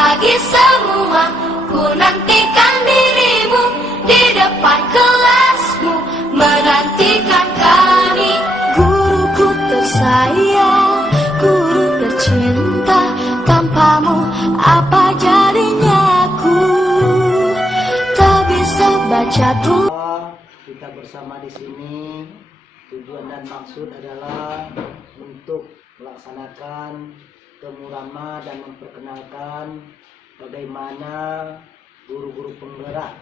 pagi semua, ku nantikan dirimu di depan kelasmu, menantikan kami. Guruku tersayang, guru tercinta, tanpamu apa jadinya aku, tak bisa baca tulis. Kita bersama di sini, tujuan dan maksud adalah untuk melaksanakan temu ramah dan memperkenalkan bagaimana guru-guru penggerak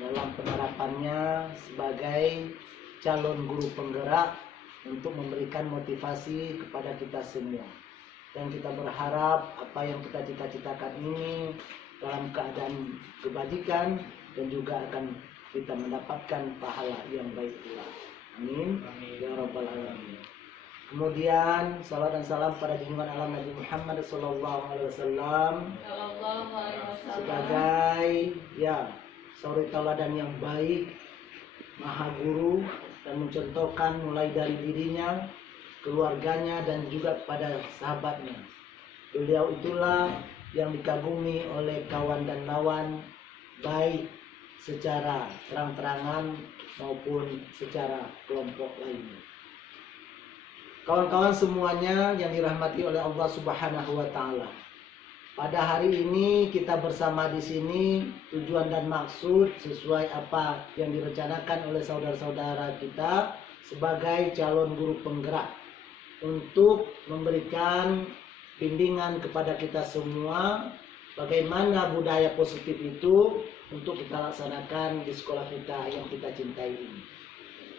dalam penerapannya sebagai calon guru penggerak untuk memberikan motivasi kepada kita semua. Dan kita berharap apa yang kita cita-citakan ini dalam keadaan kebajikan dan juga akan kita mendapatkan pahala yang baik pula. Amin. Ya Rabbal Alamin. Kemudian salam dan salam pada junjungan alam Nabi Muhammad SAW sebagai suri tauladan yang baik, maha guru, dan mencontohkan mulai dari dirinya, keluarganya, dan juga pada sahabatnya. Beliau itulah yang dikagumi oleh kawan dan lawan, baik secara terang-terangan maupun secara kelompok lainnya. Kawan-kawan semuanya yang dirahmati oleh Allah Subhanahu wa taala. Pada hari ini kita bersama di sini, tujuan dan maksud sesuai apa yang direncanakan oleh saudara-saudara kita sebagai calon guru penggerak untuk memberikan bimbingan kepada kita semua bagaimana budaya positif itu untuk kita laksanakan di sekolah kita yang kita cintai ini.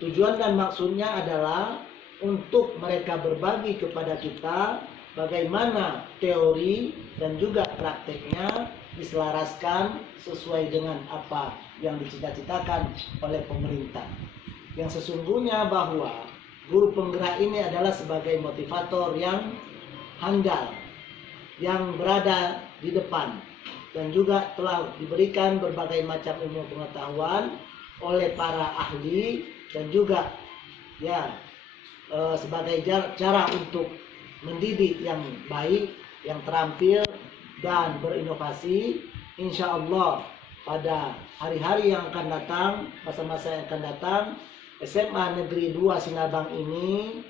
Tujuan dan maksudnya adalah untuk mereka berbagi kepada kita bagaimana teori dan juga prakteknya diselaraskan sesuai dengan apa yang dicita-citakan oleh pemerintah. Yang sesungguhnya bahwa guru penggerak ini adalah sebagai motivator yang handal, yang berada di depan, dan juga telah diberikan berbagai macam ilmu pengetahuan oleh para ahli dan juga sebagai cara untuk mendidik yang baik, yang terampil dan berinovasi. Insya Allah pada hari-hari yang akan datang, masa-masa yang akan datang, SMA Negeri 2 Sinabang ini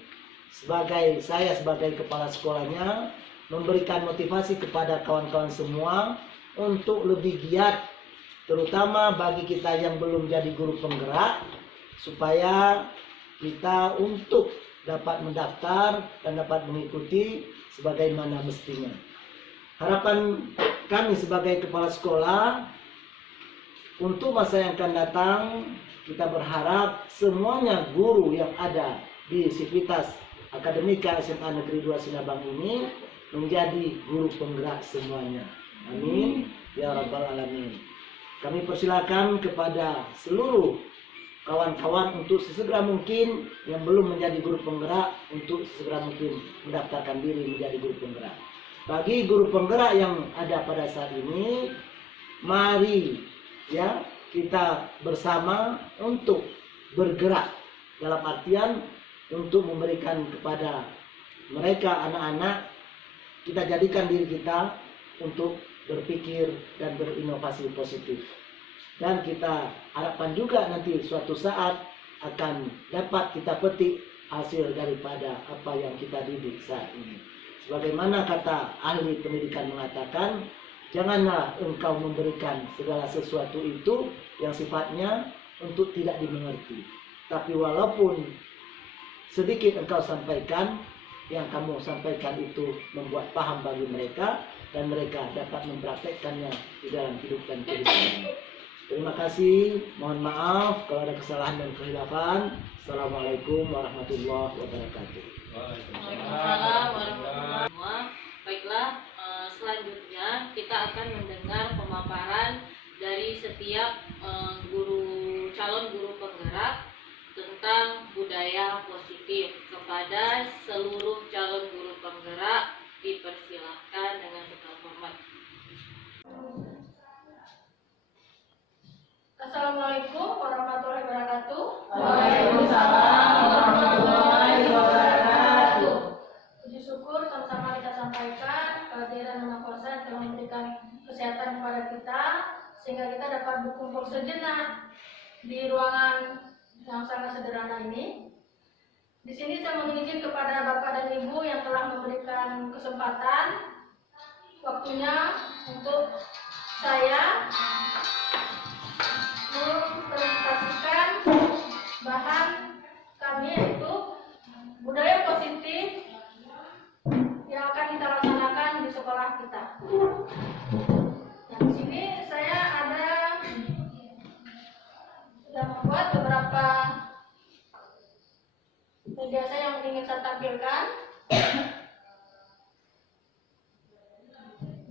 saya sebagai kepala sekolahnya memberikan motivasi kepada kawan-kawan semua untuk lebih giat, terutama bagi kita yang belum jadi guru penggerak, supaya kita untuk dapat mendaftar dan dapat mengikuti sebagaimana mestinya. Harapan kami sebagai kepala sekolah untuk masa yang akan datang, kita berharap semuanya guru yang ada di Sivitas Akademika SMA Negeri 2 Sinabang ini menjadi guru penggerak semuanya. Amin. Ya Rabbal Alamin. Kami persilakan kepada seluruh kawan-kawan untuk sesegera mungkin yang belum menjadi guru penggerak untuk sesegera mungkin mendaftarkan diri menjadi guru penggerak. Bagi guru penggerak yang ada pada saat ini, mari kita bersama untuk bergerak dalam artian untuk memberikan kepada mereka anak-anak, kita jadikan diri kita untuk berpikir dan berinovasi positif. Dan kita harapkan juga nanti suatu saat akan dapat kita petik hasil daripada apa yang kita didik saat ini. Sebagaimana kata ahli pendidikan mengatakan, janganlah engkau memberikan segala sesuatu itu yang sifatnya untuk tidak dimengerti. Tapi walaupun sedikit engkau sampaikan, yang kamu sampaikan itu membuat paham bagi mereka dan mereka dapat mempraktekkannya di dalam hidup dan kehidupan. Terima kasih, mohon maaf kalau ada kesalahan dan kehilafan. Assalamualaikum warahmatullahi wabarakatuh. Waalaikumsalam warahmatullahi wabarakatuh. Baiklah, selanjutnya kita akan mendengar pemaparan dari setiap calon guru penggerak tentang budaya positif. Kepada seluruh calon guru penggerak dipersilahkan dengan segala hormat. Assalamualaikum warahmatullahi wabarakatuh. Waalaikumsalam warahmatullahi wabarakatuh. Puji syukur sama-sama kita sampaikan kehadiran Nama Korsa telah memberikan kesempatan kepada kita sehingga kita dapat berkumpul sejenak di ruangan yang sangat sederhana ini. Di sini saya mohon izin kepada Bapak dan Ibu yang telah memberikan kesempatan waktunya untuk saya mempresentasikan bahan kami, yaitu budaya positif yang akan kita laksanakan di sekolah kita. Nah, di sini saya sudah membuat beberapa media saya yang ingin saya tampilkan.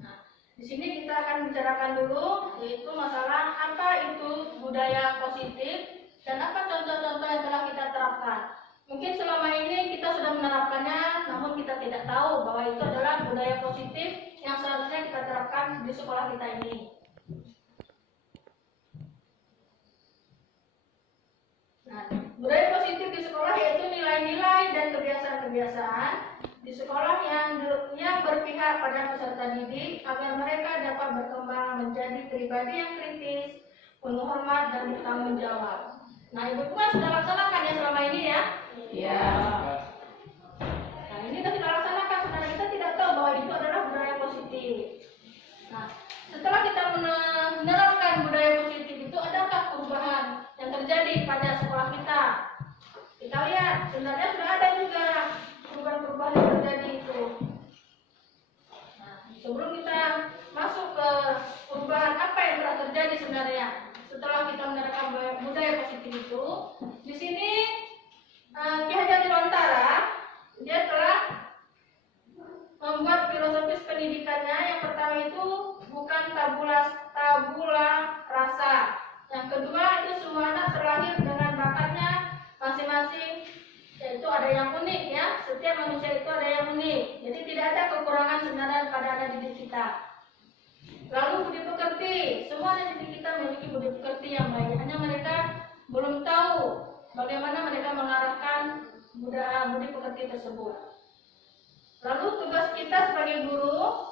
Nah, di sini kita akan bicarakan dulu, yaitu masalah apa itu budaya positif dan apa contoh-contoh yang telah kita terapkan. Mungkin selama ini kita sudah menerapkannya, namun kita tidak tahu bahwa itu adalah budaya positif yang seharusnya kita terapkan di sekolah kita ini. Nah, budaya positif di sekolah yaitu nilai-nilai dan kebiasaan-kebiasaan di sekolah yang berpihak pada peserta didik agar mereka dapat berkembang menjadi pribadi yang kritis, penuh hormat dan bertanggung jawab. Nah, Ibu kan sudah laksanakan ya selama ini ya? Iya. Nah, ini sudah kita laksanakan, sebenarnya kita tidak tahu bahwa itu adalah budaya positif. Nah, setelah kita menerapkan budaya positif itu, adakah perubahan yang terjadi pada sekolah kita? Kita lihat, sebenarnya sudah ada juga perubahan-perubahan yang terjadi itu. Nah, sebelum kita masuk ke perubahan apa yang telah terjadi sebenarnya setelah kita menerapkan budaya positif itu, di sini Ki Hajar Dewantara dia telah membuat filosofis pendidikannya. Yang pertama itu bukan tabula rasa. Yang kedua itu semua anak terlahir dengan bakatnya masing-masing, yaitu ada yang unik ya. Setiap manusia itu ada yang unik. Jadi tidak ada kekurangan sebenarnya pada anak didik kita. Lalu budi pekerti, semua anak didik kita memiliki budi pekerti yang baik. Hanya mereka belum tahu bagaimana mereka mengarahkan budi pekerti tersebut. Lalu tugas kita sebagai guru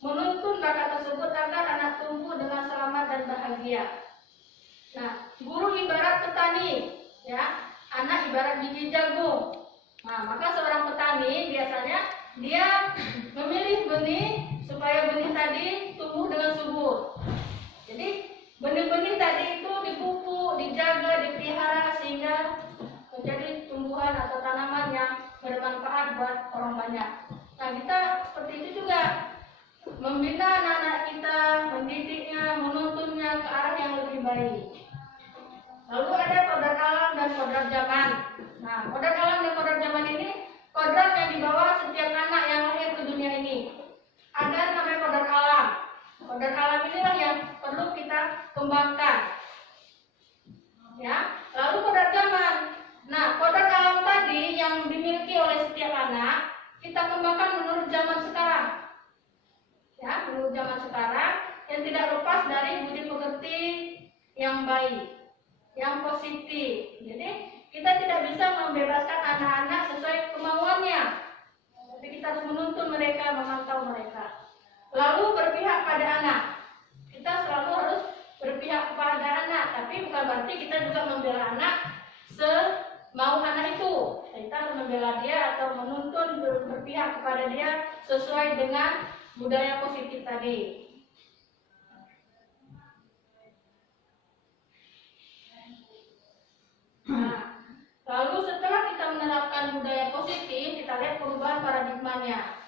menuntun bakat tersebut agar anak tumbuh dengan selamat dan bahagia. Nah, guru ibarat petani, ya, anak ibarat biji jagung. Nah, maka seorang petani biasanya dia memilih benih supaya benih tadi tumbuh dengan subur. Jadi benih-benih tadi itu dipupuk, dijaga, dipelihara sehingga menjadi tumbuhan atau tanaman yang bermanfaat buat orang banyak. Nah, kita seperti itu juga membina anak-anak kita, mendidiknya, menuntunnya ke arah yang lebih baik. Lalu ada kodrat alam dan kodrat zaman. Nah, kodrat alam dan kodrat zaman ini kodrat yang dibawa setiap anak yang lahir ke dunia ini. Ada namanya kodrat alam. Kodrat alam inilah yang perlu kita kembangkan. Ya, lalu kodrat zaman. Nah, kodrat alam tadi yang dimiliki oleh setiap anak kita kembangkan menurut zaman sekarang. Ya, menurut zaman sekarang yang tidak lepas dari budi pekerti yang baik, yang positif. Jadi kita tidak bisa membebaskan anak-anak sesuai kemauannya. Tapi kita harus menuntun mereka, memantau mereka. Lalu berpihak pada anak. Kita selalu harus berpihak kepada anak, tapi bukan berarti kita juga membela anak semau anak itu. Kita harus membela dia atau menuntun berpihak kepada dia sesuai dengan budaya positif tadi. Nah, lalu setelah kita menerapkan budaya positif, kita lihat perubahan paradigmanya.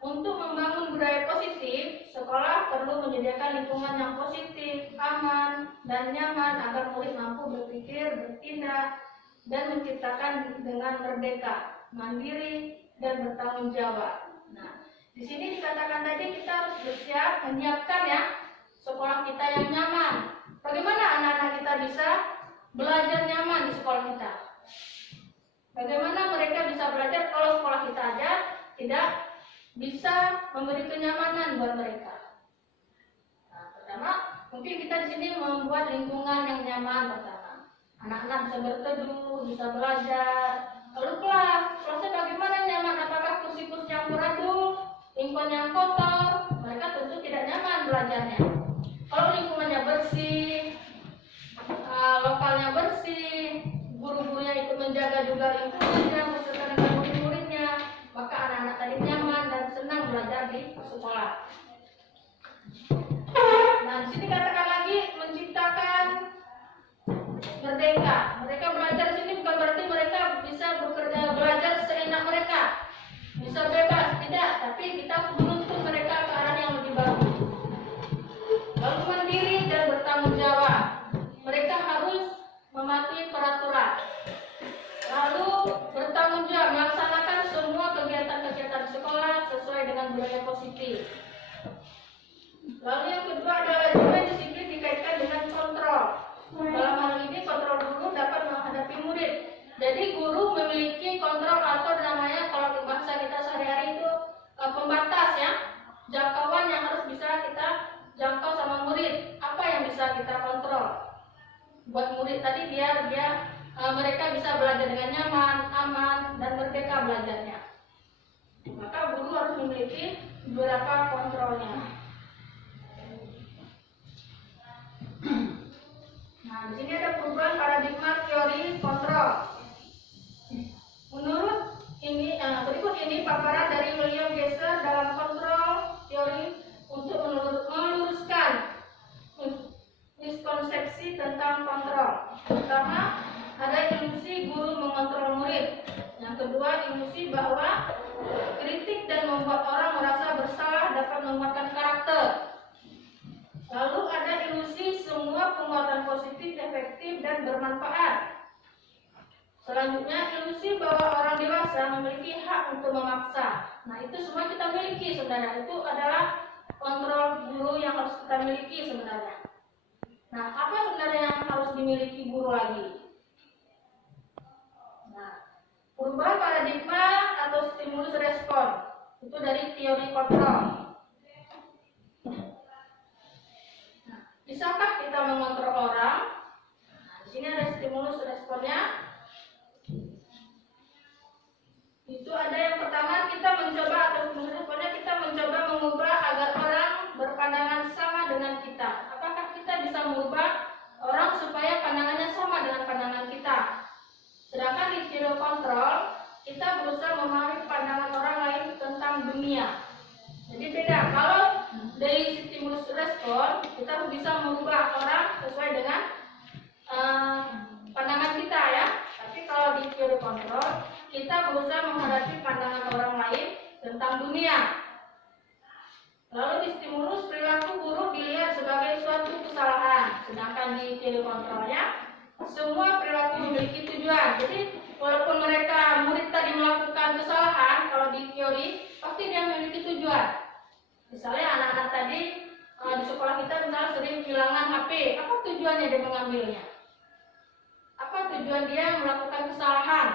Untuk membangun budaya positif, sekolah perlu menyediakan lingkungan yang positif, aman, dan nyaman agar murid mampu berpikir, bertindak, dan menciptakan dengan merdeka, mandiri, dan bertanggung jawab. Nah, di sini dikatakan tadi kita harus bersiap menyiapkan ya sekolah kita yang nyaman. Bagaimana anak-anak kita bisa belajar nyaman di sekolah kita? Bagaimana mereka bisa belajar kalau sekolah kita aja tidak bisa memberi kenyamanan buat mereka? Nah, pertama mungkin kita di sini membuat lingkungan yang nyaman pertama. Anak-anak bisa berteduh, bisa belajar. Lalu kelasnya bagaimana nyaman? Apakah kursi-kursi yang beraduk, lingkungan yang kotor? Mereka tentu tidak nyaman. belajarnya. Kalau lingkungannya bersih, lokalnya bersih, guru-gurunya ikut menjaga juga lingkungannya beserta dengan murid-muridnya, maka anak-anak tadi nyaman dan senang belajar di sekolah. Nah, di sini katakan lagi menciptakan merdeka. Mereka belajar di sini bukan berarti mereka bisa bekerja belajar seenak mereka, bisa bebas, tidak. Tapi kita menuntun mereka ke arah yang lebih bagus. Lalu mandiri dan bertanggung jawab. Mereka harus mematuhi peraturan. Lalu bertanggung jawab melaksanakan semua kegiatan-kegiatan sekolah sesuai dengan budaya positif. Lalu yang kedua adalah juga disiplin dikaitkan dengan kontrol. Dalam hal ini kontrol guru dapat menghadapi murid. Jadi guru memiliki kontrol atau namanya kalau di bahasa kita sehari-hari itu pembatas ya, jangkauan yang harus bisa kita jangkau sama murid. Apa yang bisa kita kontrol buat murid tadi biar mereka bisa belajar dengan nyaman, aman, dan merdeka belajarnya. Maka guru harus memiliki beberapa kontrolnya. Nah, di sini ada perubahan paradigma teori kontrol. Menurut ini, berikut ini paparan dari William Gesser dalam kontrol teori untuk meluruskan miskonsepsi tentang kontrol. Pertama, ada ilusi guru mengontrol murid. Yang kedua, ilusi bahwa kritik dan membuat orang merasa bersalah dapat menguatkan karakter. Lalu ada ilusi semua penguatan positif, efektif, dan bermanfaat. Selanjutnya, ilusi bahwa orang dewasa memiliki hak untuk memaksa. Nah, itu semua kita miliki sebenarnya. Itu adalah kontrol guru yang harus kita miliki sebenarnya. Nah, apa sebenarnya yang harus dimiliki guru lagi? Nah, perubahan paradigma atau stimulus respon. Itu dari teori kontrol. Nah, bisakah kita mengontrol orang? Nah, di sini ada stimulus responnya. Itu ada yang pertama kita mencoba atau responnya kita mencoba mengubah agar orang berpandangan sama dengan kita. Apakah kita bisa mengubah orang supaya pandangannya sama dengan pandangan kita? Sedangkan di teori kontrol kita berusaha memahami pandangan orang lain tentang dunia. Jadi beda. Kalau dari stimulus respon kita bisa mengubah orang sesuai dengan pandangan kita ya. Tapi kalau di teori kontrol kita berusaha menghadapi pandangan orang lain tentang dunia. Lalu di stimulus perilaku guru dilihat sebagai suatu kesalahan. Sedangkan di teori kontrolnya semua perilaku memiliki tujuan. Jadi walaupun mereka murid tadi melakukan kesalahan, kalau di teori pasti dia memiliki tujuan. Misalnya anak-anak tadi di sekolah kita misalnya sering kehilangan HP. Apa tujuannya dia mengambilnya? Apa tujuan dia melakukan kesalahan?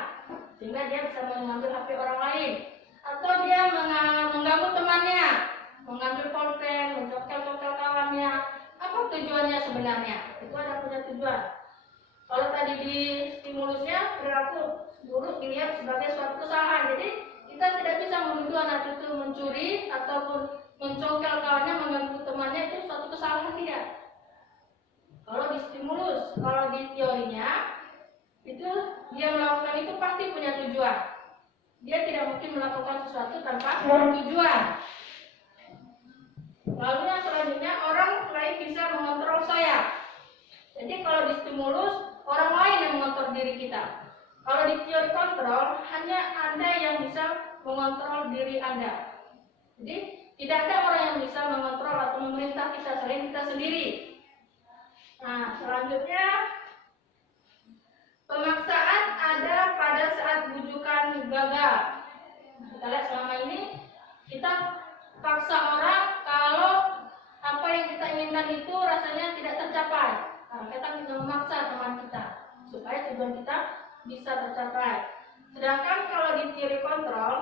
Sehingga dia bisa mengambil HP orang lain. Atau dia mengganggu temannya, mengambil pulpen, mencokel-cokel kawannya. Apa tujuannya sebenarnya? Itu ada punya tujuan. Kalau tadi di stimulusnya perilaku guru dilihat sebagai suatu kesalahan. Jadi kita tidak bisa menuduh anak itu mencuri ataupun mencongkel kawannya, mengganggu temannya itu suatu kesalahan tidak. Kalau di stimulus, kalau di teorinya itu dia melakukan itu pasti punya tujuan. Dia tidak mungkin melakukan sesuatu tanpa tujuan. Lalu yang selanjutnya orang lain bisa mengontrol saya. Jadi kalau di stimulus orang lain yang mengontrol diri kita. Kalau di teori kontrol hanya Anda yang bisa mengontrol diri Anda. Jadi tidak ada orang yang bisa mengontrol atau memerintah kita selain kita sendiri. Nah, selanjutnya pemaksaan ada pada saat bujukan gagal. Nah, kita lihat selama ini kita paksa orang kalau apa yang kita inginkan itu rasanya tidak tercapai. Nah, kita memaksa teman kita supaya tujuan kita bisa tercapai. Sedangkan kalau di teori kontrol,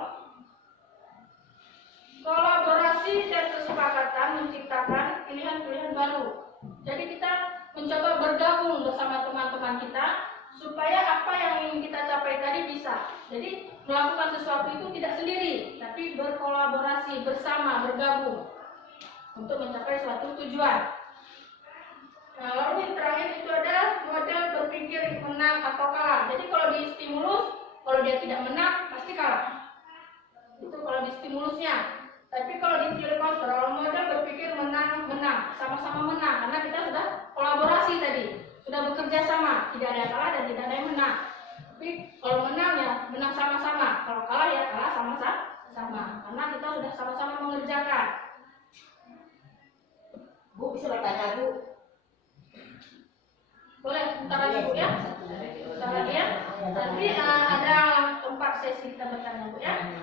kolaborasi dan kesepakatan menciptakan pilihan-pilihan baru. Jadi kita mencoba bergabung bersama teman-teman kita supaya apa yang ingin kita capai tadi bisa. Jadi melakukan sesuatu itu tidak sendiri, tapi berkolaborasi bersama, bergabung untuk mencapai suatu persetujuan. Nah, lalu yang terakhir itu ada model berpikir menang atau kalah. Jadi kalau di stimulus, kalau dia tidak menang pasti kalah. Itu kalau di stimulusnya. Tapi kalau di teori kontrol, model berpikir menang, sama-sama menang, karena kita sudah kolaborasi tadi, sudah bekerja sama, tidak ada kalah dan tidak ada yang menang. Tapi kalau menang ya menang sama-sama, kalau kalah ya kalah sama-sama, karena kita sudah sama-sama mengerjakan. Bu, bisa bertanya, Bu? Boleh, sebentar lagi Bu ya. Sebentar lagi ya. Nanti ada 4 sesi kita bertanya Bu ya.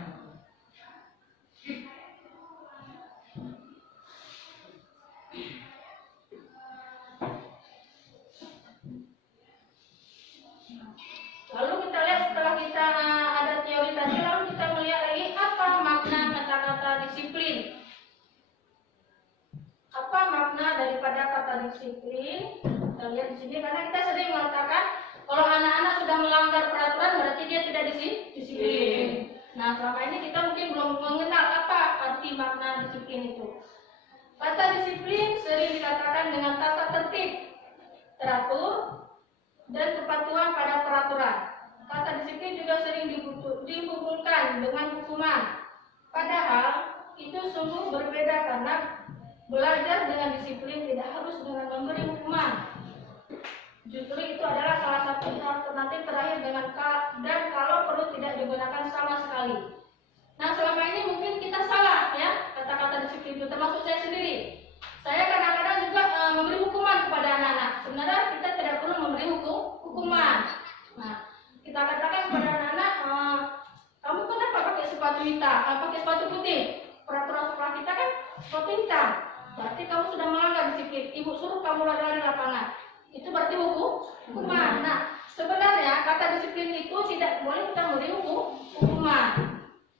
Lalu kita lihat setelah kita ada teori tadi, lalu kita melihat lagi apa makna kata-kata disiplin. Apa makna daripada kata disiplin? Kita lihat di sini karena kita sering mengatakan kalau anak-anak sudah melanggar peraturan berarti dia tidak disiplin. Nah, selama ini kita mungkin belum mengenal apa arti makna disiplin itu. Kata disiplin sering dikatakan dengan tata tertib, teratur, dan kepatuhan pada peraturan. Kata disiplin juga sering dihubungkan dengan hukuman. Padahal itu sungguh berbeda karena belajar dengan disiplin tidak harus dengan memberi hukuman. Justru itu adalah salah satu alternatif terakhir dengan dan kalau perlu tidak digunakan sama sekali. Nah, selama ini mungkin kita salah ya kata-kata disiplin itu, termasuk saya sendiri. Saya kadang-kadang juga memberi hukuman kepada anak-anak. Sebenarnya kita tidak perlu memberi hukuman. Nah, kita katakan kepada anak-anak, kamu kenapa pakai sepatu hitam, pakai sepatu putih? Peraturan sekolah kita kan sepatu hitam. Berarti kamu sudah melanggar disiplin. Ibu suruh kamu lari lapangan. Itu berarti hukuman. Nah, sebenarnya kata disiplin itu tidak boleh kita memberi hukuman.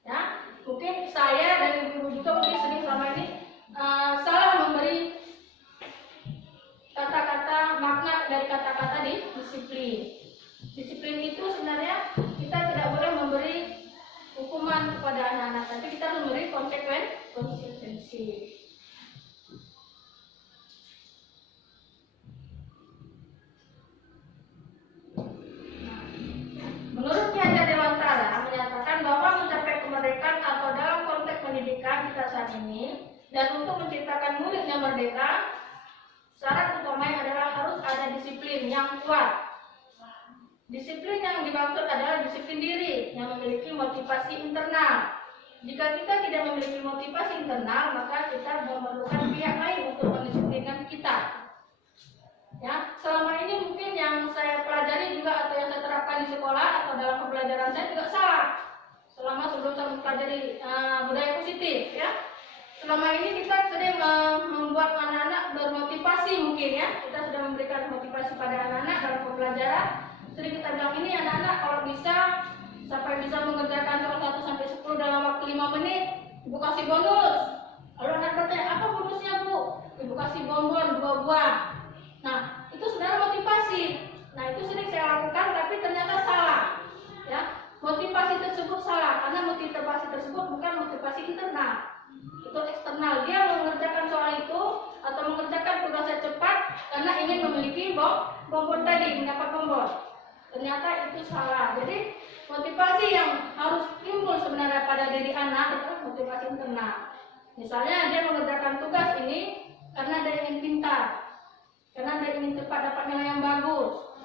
Ya, mungkin saya dan ibu juga mungkin sering selama ini salah memberi kata-kata makna dari kata-kata disiplin. Disiplin itu sebenarnya kita tidak boleh memberi hukuman kepada anak-anak, tapi kita memberi konsekuensi. Menurut Ki Hajar Dewantara menyatakan bahwa mencapai kemerdekaan atau dalam konteks pendidikan kita saat ini dan untuk menciptakan murid yang merdeka, syarat utamanya adalah harus ada disiplin yang kuat. Disiplin yang dimaksud adalah disiplin diri yang memiliki motivasi internal. Jika kita tidak memiliki motivasi internal, maka kita memerlukan pihak lain untuk mendisiplinkan kita. Ya, selama ini mungkin yang saya pelajari juga atau yang saya terapkan di sekolah atau dalam pembelajaran saya juga salah. Selama sebelum saya mempelajari budaya positif, ya. Selama ini kita sering membuat anak-anak bermotivasi mungkin ya. Kita sudah memberikan motivasi pada anak-anak dalam pembelajaran. Sering kita bilang ini anak-anak kalau bisa sampai bisa mengerjakan soal 1 sampai 10 dalam waktu 5 menit, Ibu kasih bonus. Lalu anak bertanya, apa bonusnya Bu? Ibu kasih bonbon 2 buah. Nah, itu sebenarnya motivasi. Nah, itu sering saya lakukan tapi ternyata salah. Ya, motivasi tersebut salah karena motivasi tersebut bukan motivasi internal. Itu eksternal. Dia mengerjakan soal itu atau mengerjakan tugasnya cepat karena ingin memiliki bonbon tadi, mendapat bonbon. Ternyata itu salah. Jadi, motivasi yang harus timbul sebenarnya pada diri anak itu motivasi internal. Misalnya dia mengerjakan tugas ini karena dia ingin pintar. Karena dia ingin cepat dapat nilai yang bagus,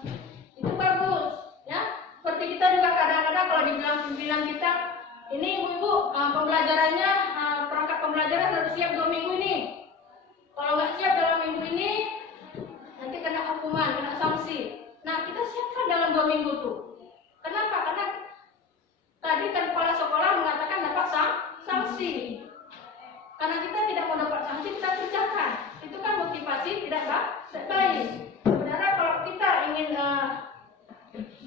itu bagus, ya. Seperti kita juga kadang-kadang kalau dibilang pimpinan kita, ini ibu-ibu pembelajarannya, perangkat pembelajaran harus siap 2 minggu ini. Kalau nggak siap dalam minggu ini, nanti kena hukuman, kena sanksi. Nah, kita siapkan dalam 2 minggu tuh. Kenapa? Karena tadi kan kepala sekolah mengatakan dapat sanksi. Karena kita tidak mau dapat sanksi, kita kerjakan. Itu kan motivasi tidak baik. Sebenarnya kalau kita ingin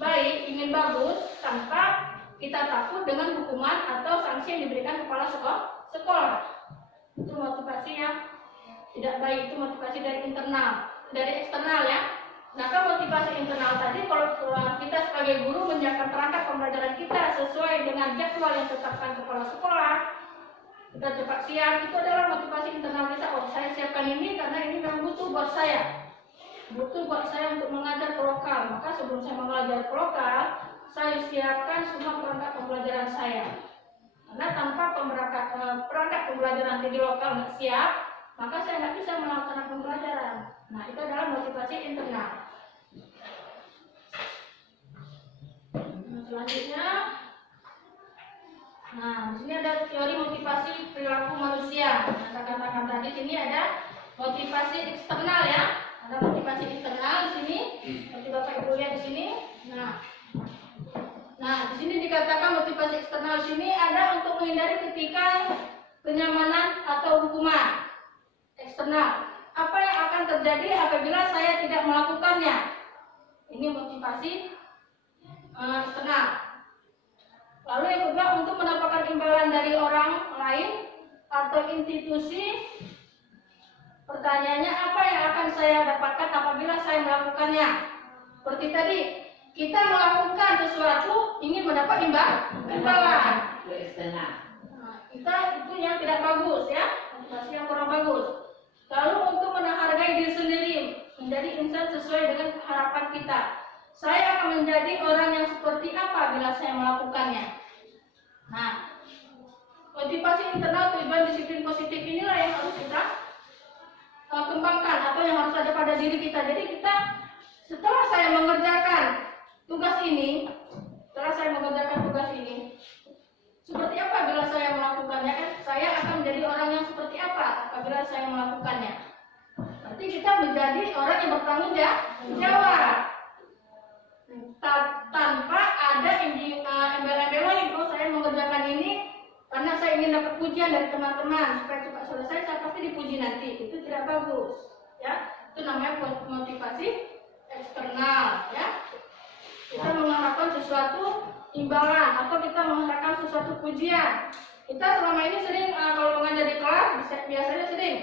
baik, ingin bagus, tanpa kita takut dengan hukuman atau sanksi yang diberikan kepala sekolah. Itu motivasi yang tidak baik, itu motivasi dari internal, dari eksternal ya. Nah, kan motivasi internal tadi kalau kita sebagai guru menyiapkan perangkat pembelajaran kita sesuai dengan jadwal yang ditetapkan kepala sekolah, kita cepat siap, itu adalah motivasi internal kita. Oh, saya siapkan ini karena buat saya. Butuh buat saya untuk mengajar ke lokal. Maka sebelum saya mengajar ke lokal, saya siapkan semua perangkat pembelajaran saya. Karena tanpa perangkat pembelajaran di lokal nggak siap, maka saya nggak bisa melaksanakan pembelajaran. Nah, itu adalah motivasi internal. Nah, selanjutnya, nah di sini ada teori motivasi perilaku manusia. Nah, saya katakan tadi sini ada motivasi eksternal ya. Ada motivasi internal di sini. Seperti Bapak Ibu lihat di sini. Nah, di sini dikatakan motivasi eksternal di sini ada untuk menghindari ketika kenyamanan atau hukuman eksternal. Apa yang akan terjadi apabila saya tidak melakukannya? Ini motivasi eksternal. Lalu yang kedua, untuk mendapatkan imbalan dari orang lain atau institusi. Pertanyaannya, apa yang akan saya dapatkan apabila saya melakukannya? Seperti tadi, kita melakukan sesuatu ingin mendapat imbalan. Nah, kita itu yang tidak bagus ya, motivasi yang kurang bagus. Lalu untuk menghargai diri sendiri, menjadi insan sesuai dengan harapan kita. Saya akan menjadi orang yang seperti apa bila saya melakukannya. Nah, motivasi internal tujuan disiplin positif inilah yang harus kita kembangkan atau yang harus ada pada diri kita. Jadi kita setelah saya mengerjakan tugas ini, seperti apa bila saya melakukannya kan? Saya akan menjadi orang yang seperti apa apabila saya melakukannya. Berarti kita menjadi orang yang bertanggung jawab. Tanpa ada embel-embel lain, saya mengerjakan ini karena saya ingin dapat pujian dari teman-teman supaya cepat selesai, saya pasti dipuji nanti. Itu tidak bagus, ya. Itu namanya motivasi eksternal, ya. Kita mengharapkan sesuatu imbalan atau kita mengharapkan sesuatu pujian. Kita selama ini sering kalau mengajar di kelas biasanya sering,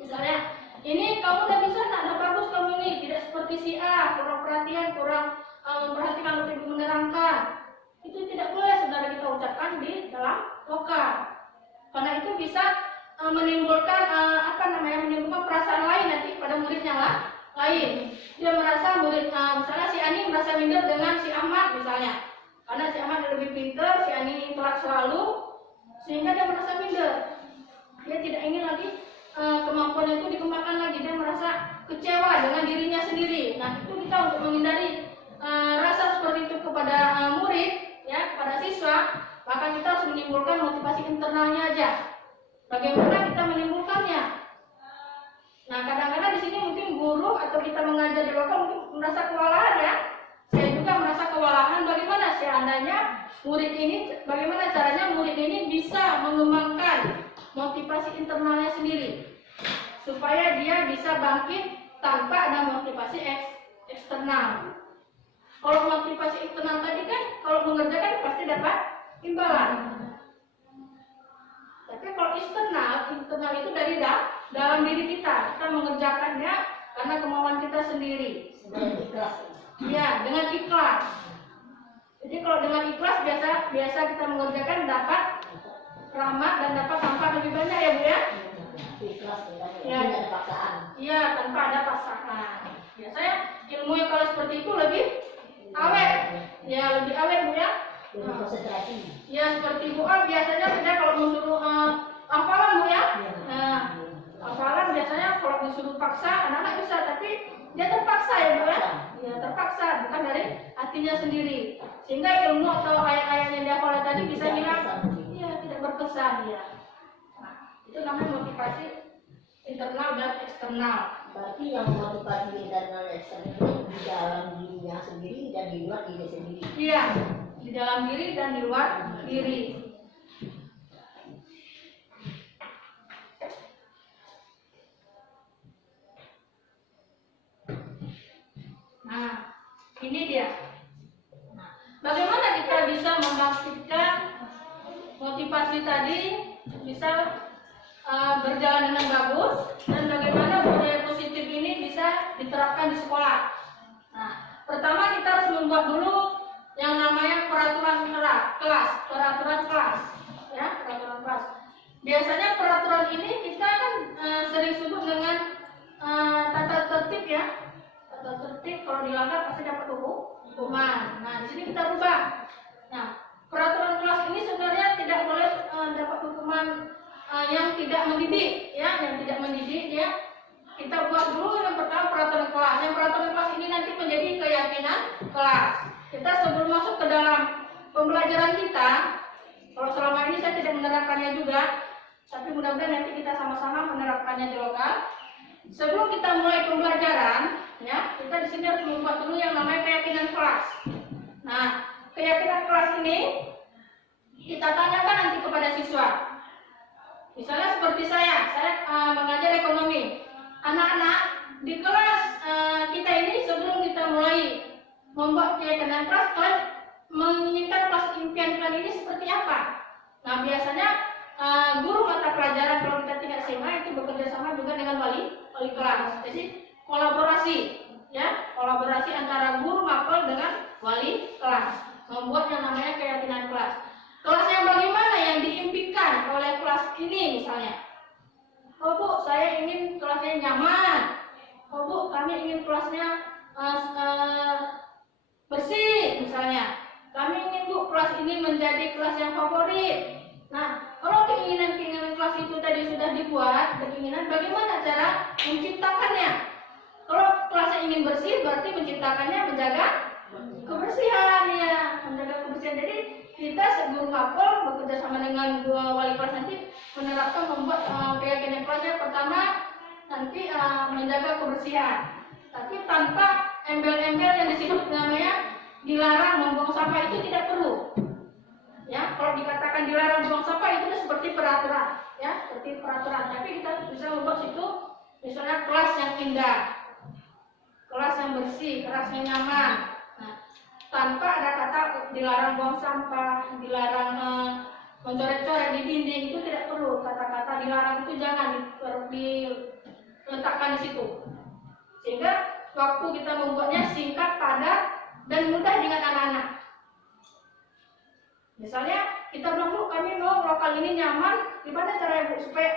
misalnya, ini kamu udah bisa, tak bagus kamu ini, tidak seperti si A, kurang perhatian, kurang memperhatikan lebih menerangkan. Itu tidak boleh saudara kita ucapkan di dalam lokal, karena itu bisa menimbulkan menimbulkan perasaan lain nanti pada murid yang lain. Dia merasa misalnya si Ani merasa minder dengan si Ahmad misalnya, karena si Ahmad lebih pintar, si Ani telat selalu, sehingga dia merasa minder. Dia tidak ingin lagi kemampuan itu dikembangkan lagi, dia merasa kecewa dengan dirinya sendiri. Nah, itu kita untuk menghindari rasa seperti itu kepada murid, ya, kepada siswa, maka kita harus menimbulkan motivasi internalnya aja. Bagaimana kita menimbulkannya? Nah, kadang-kadang di sini mungkin guru atau kita mengajar di lokal mungkin merasa kewalahan ya. Saya juga merasa kewalahan. Bagaimana seandainya bagaimana caranya murid ini bisa mengembangkan motivasi internalnya sendiri supaya dia bisa bangkit tanpa ada motivasi eksternal. Kalau motivasi internal tadi kan kalau mengerjakan pasti dapat imbalan. Tapi kalau internal itu dari dalam diri kita mengerjakannya karena kemauan kita sendiri. Ya, dengan ikhlas. Jadi kalau dengan ikhlas biasa kita mengerjakan dapat rahmat dan dapat manfaat lebih banyak ya Bu ya. Ya, ada paksaan. Iya, tanpa ada paksaan. Biasanya ilmu yang kalau seperti itu lebih awet. Ya, lebih awet Bu ya. Lebih konsentrasi. Ya, seperti Bu Am biasanya kita kalau disuruh hafalan Bu ya. Nah, hafalan biasanya kalau disuruh paksa anak-anak bisa, tapi dia terpaksa ya Bu ya. Ya, terpaksa, bukan dari hatinya sendiri. Sehingga ilmu atau ayat-ayat yang dia hafal tadi bisa hilang. Iya, tidak berkesan ya. Nah, itu namanya motivasi internal dan eksternal. Berarti yang motivasi internal dan eksternal itu di dalam dirinya sendiri dan di luar diri sendiri. Iya, di dalam diri dan di luar diri. Nah, ini dia. Nah, bagaimana kita bisa membangkitkan motivasi tadi bisa berjalan dengan bagus, dan bagaimana budaya positif ini bisa diterapkan di sekolah. Nah, pertama kita harus membuat dulu yang namanya peraturan kelas, ya, peraturan kelas. Biasanya peraturan ini kita kan sering sebut dengan atau tertib, kalau dilanggar pasti dapat hukuman. Nah, di sini kita ubah. Nah, peraturan kelas ini sebenarnya tidak boleh dapat hukuman yang tidak mendidik, ya, yang tidak mendidik, ya. Kita buat dulu yang pertama peraturan kelas. Yang peraturan kelas ini nanti menjadi keyakinan kelas. Kita sebelum masuk ke dalam pembelajaran kita, kalau selama ini saya tidak menerapkannya juga, tapi mudah-mudahan nanti kita sama-sama menerapkannya di lokal. Sebelum kita mulai pembelajaran, ya, kita di sini harus membuat dulu yang namanya keyakinan kelas. Nah, keyakinan kelas ini kita tanyakan nanti kepada siswa. Misalnya seperti saya mengajar ekonomi. Anak-anak di kelas kita ini sebelum kita mulai membuat keyakinan kelas, kalian menginginkan kelas impian kalian ini seperti apa? Nah, biasanya guru mata pelajaran kalau kita tingkat SMA itu bekerja sama juga dengan wali kelas. Jadi kolaborasi, ya, kolaborasi antara guru mapel dengan wali kelas membuat yang namanya keyakinan kelas. Kelas yang bagaimana yang diimpikan oleh kelas ini misalnya? Oh Bu, saya ingin kelasnya nyaman. Oh Bu, kami ingin kelasnya bersih misalnya. Kami ingin Bu kelas ini menjadi kelas yang favorit. Nah, kalau keinginan kelas itu tadi sudah dibuat, keinginan bagaimana cara menciptakannya? Kalau kelasnya ingin bersih, berarti menciptakannya menjaga kebersihan, ya, menjaga kebersihan. Jadi kita guru mapel bekerja sama dengan wali kelas nanti menerapkan membuat keyakinan kelasnya pertama nanti menjaga kebersihan, tapi tanpa embel-embel yang disebut namanya dilarang membuang sampah itu tidak perlu. Ya, kalau dikatakan dilarang buang sampah itu seperti peraturan, ya, seperti peraturan. Tapi kita bisa membuat situ misalnya kelas yang indah, kelas yang bersih, kelas yang nyaman. Nah, tanpa ada kata dilarang buang sampah, dilarang mencoret-coret di dinding, itu tidak perlu. Kata-kata dilarang itu jangan diletakkan di situ. Sehingga waktu kita membuatnya singkat, padat, dan mudah diingat anak-anak. Misalnya kita bilang, Bu, kami mau lokal ini nyaman, gimana caranya Bu supaya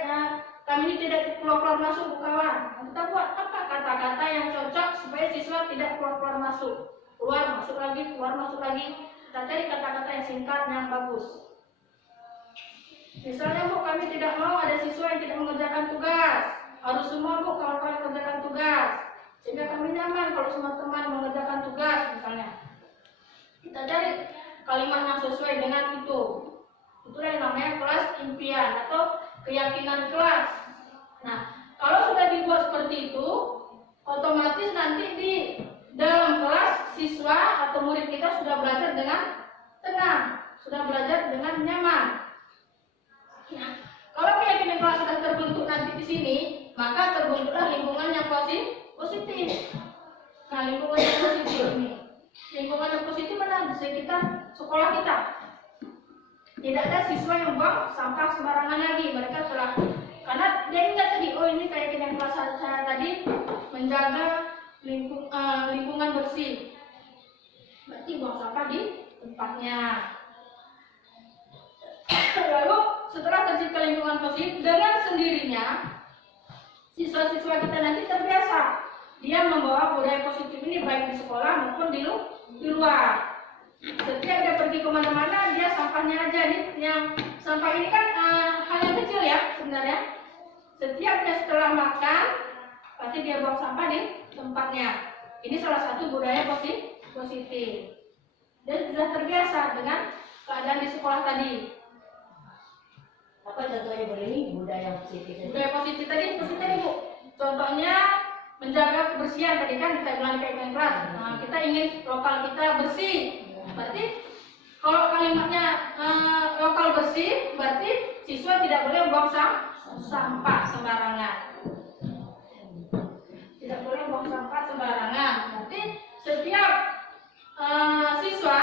kami ini tidak keluar-keluar masuk Bu kawan? Kita buat apa kata-kata yang cocok supaya siswa tidak keluar-keluar masuk, keluar masuk lagi, keluar masuk lagi. Kita cari kata-kata yang singkat yang bagus. Misalnya Bu, kami tidak mau ada siswa yang tidak mengerjakan tugas, harus semua Bu kawan-kawan mengerjakan tugas, sehingga kami nyaman kalau semua teman mengerjakan tugas misalnya. Kita cari kalimat yang sesuai dengan itu. Itulah yang namanya kelas impian atau keyakinan kelas. Nah, kalau sudah dibuat seperti itu, otomatis nanti di dalam kelas siswa atau murid kita sudah belajar dengan tenang, sudah belajar dengan nyaman. Nah, kalau keyakinan kelas sudah terbentuk nanti di sini, maka terbentuklah lingkungan yang positif. Nah, lingkungan yang positif ini. Lingkungan yang positif adalah di sekitar sekolah kita. Tidak ada siswa yang buang sampah sembarangan lagi. Mereka telah, karena dia ingat tadi, oh ini keyakinan kelas saya tadi menjaga lingkungan bersih. Berarti buang sampah di tempatnya. Lalu setelah tercipta lingkungan positif, dengan sendirinya siswa-siswa kita nanti terbiasa. Dia membawa budaya positif ini baik di sekolah maupun di luar. Setiap dia pergi kemana-mana, dia sampahnya aja nih. Yang sampah ini kan hal yang kecil ya sebenarnya. Setiap dia setelah makan, pasti dia buang sampah di tempatnya. Ini salah satu budaya positif. Dia sudah terbiasa dengan keadaan di sekolah tadi. Apa contohnya begini budaya positif? Budaya positif tadi Bu. Contohnya menjaga kebersihan tadi kan kita bilang kayak kelas. Nah, kita ingin lokal kita bersih. Berarti kalau kalimatnya lokal bersih, berarti siswa tidak boleh buang sampah sembarangan. Tidak boleh buang sampah sembarangan. Berarti setiap siswa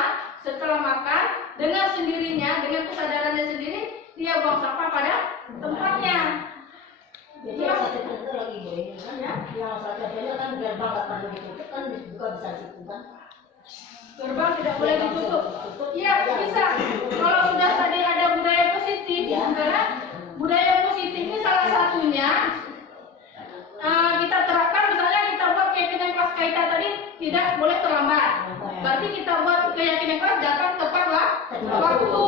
setelah makan dengan sendirinya, dengan kesadarannya sendiri, dia buang sampah pada tempatnya. Jadi yang satu contoh lagi Bu, ini kan ya, yang satu contohnya kan gerbang nggak perlu ditutup kan juga bisa situ kan? Gerbang tidak boleh ditutup. Iya bisa. Kalau sudah tadi ada budaya positif, karena budaya positif ini salah satunya kita terapkan. Misalnya kita buat keyakinan kelas kita tadi tidak boleh terlambat. Berarti kita buat keyakinan keras, datang tepat waktu.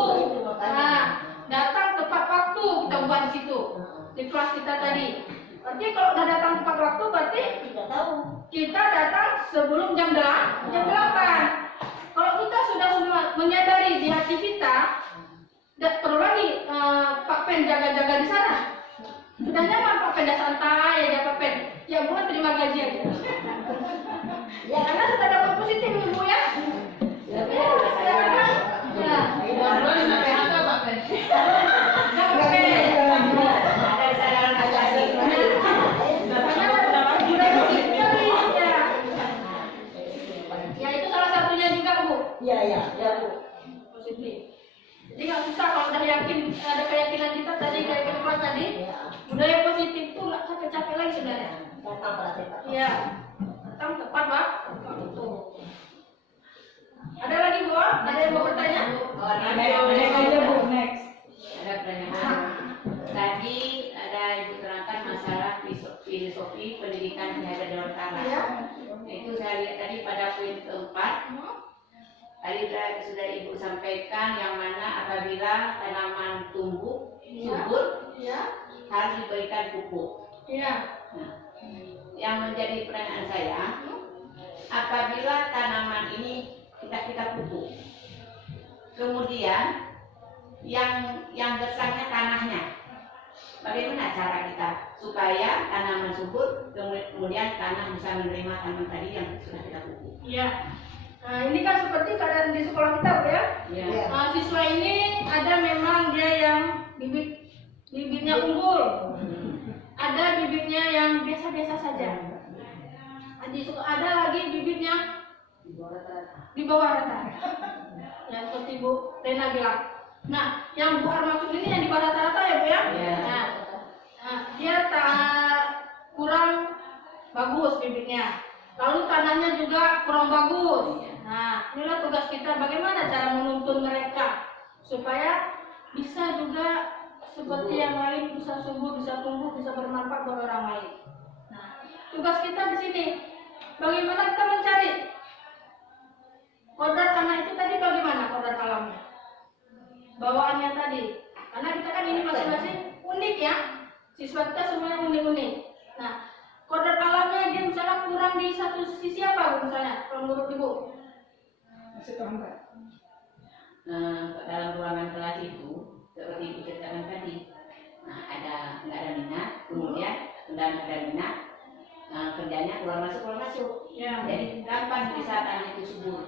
Nah, datang tepat waktu kita buat di situ di kelas kita tadi. Berarti kalau udah datang tepat waktu, berarti kita datang sebelum jam 8. Kalau kita sudah semua menyadari di hati kita, tidak perlu lagi Pak Pen jaga-jaga di sana. Sudah nyaman Pak Pen, dah santai aja Pak Pen. Ya bulan terima gaji aja. Ya karena sudah dapat positif ibu ya. Ya, itu salah satunya juga Bu. Iya, Bu. Positif. Jadi nggak susah kalau udah yakin, ada keyakinan kita tadi, keyakinan kelas tadi, budaya positif itu nggak capek-capek lagi sebenarnya. Iya, datang tepat waktu. Ada lagi Bu? Ada yang mau bertanya? Ada pertanyaan. Tadi ada Ibu terangkan masalah filosofi pendidikan di hadapan Dewan Kalah. Iya. Itu saya lihat tadi pada poin keempat. Tadi sudah Ibu sampaikan yang mana apabila tanaman tumbuh subur Iya. harus diberikan pupuk. Iya. Nah, yang menjadi pertanyaan saya, apabila tanaman ini kita pupuk, kemudian yang gersangnya tanahnya, bagaimana cara kita supaya tanaman subur, kemudian tanah bisa menerima tanaman tadi yang sudah kita pupuk? Iya. Nah, ini kan seperti keadaan di sekolah kita, Bu ya. Ya. Siswa ini ada memang dia yang bibitnya unggul, ada bibitnya yang biasa-biasa saja. Ada lagi bibitnya di bawah rata. Ya seperti Bu Rena bilang. Nah, yang Bu Ar maksud ini yang di bawah rata-rata ya Bu ya. Ya. Nah, dia kurang bagus bibitnya. Lalu tanahnya juga kurang bagus. Nah, inilah tugas kita bagaimana cara menuntun mereka supaya bisa juga seperti yang lain, bisa subur, bisa tumbuh, bisa bermanfaat buat orang lain. Nah, tugas kita di sini bagaimana kita mencari kodrat anak itu tadi, bagaimana kodrat alamnya, bawaannya tadi. Karena kita kan ini masing-masing unik ya, siswa kita semuanya unik-unik. Nah, kodrat alamnya dia misalnya kurang di satu sisi apa Bu misalnya, kalau menurut Ibu? Dalam ruangan kelas itu seperti Ibu ceritakan tadi, nah nggak ada minat, kemudian ada minat, kerjanya keluar masuk. Ya. Jadi kapan bisa tanah itu subur,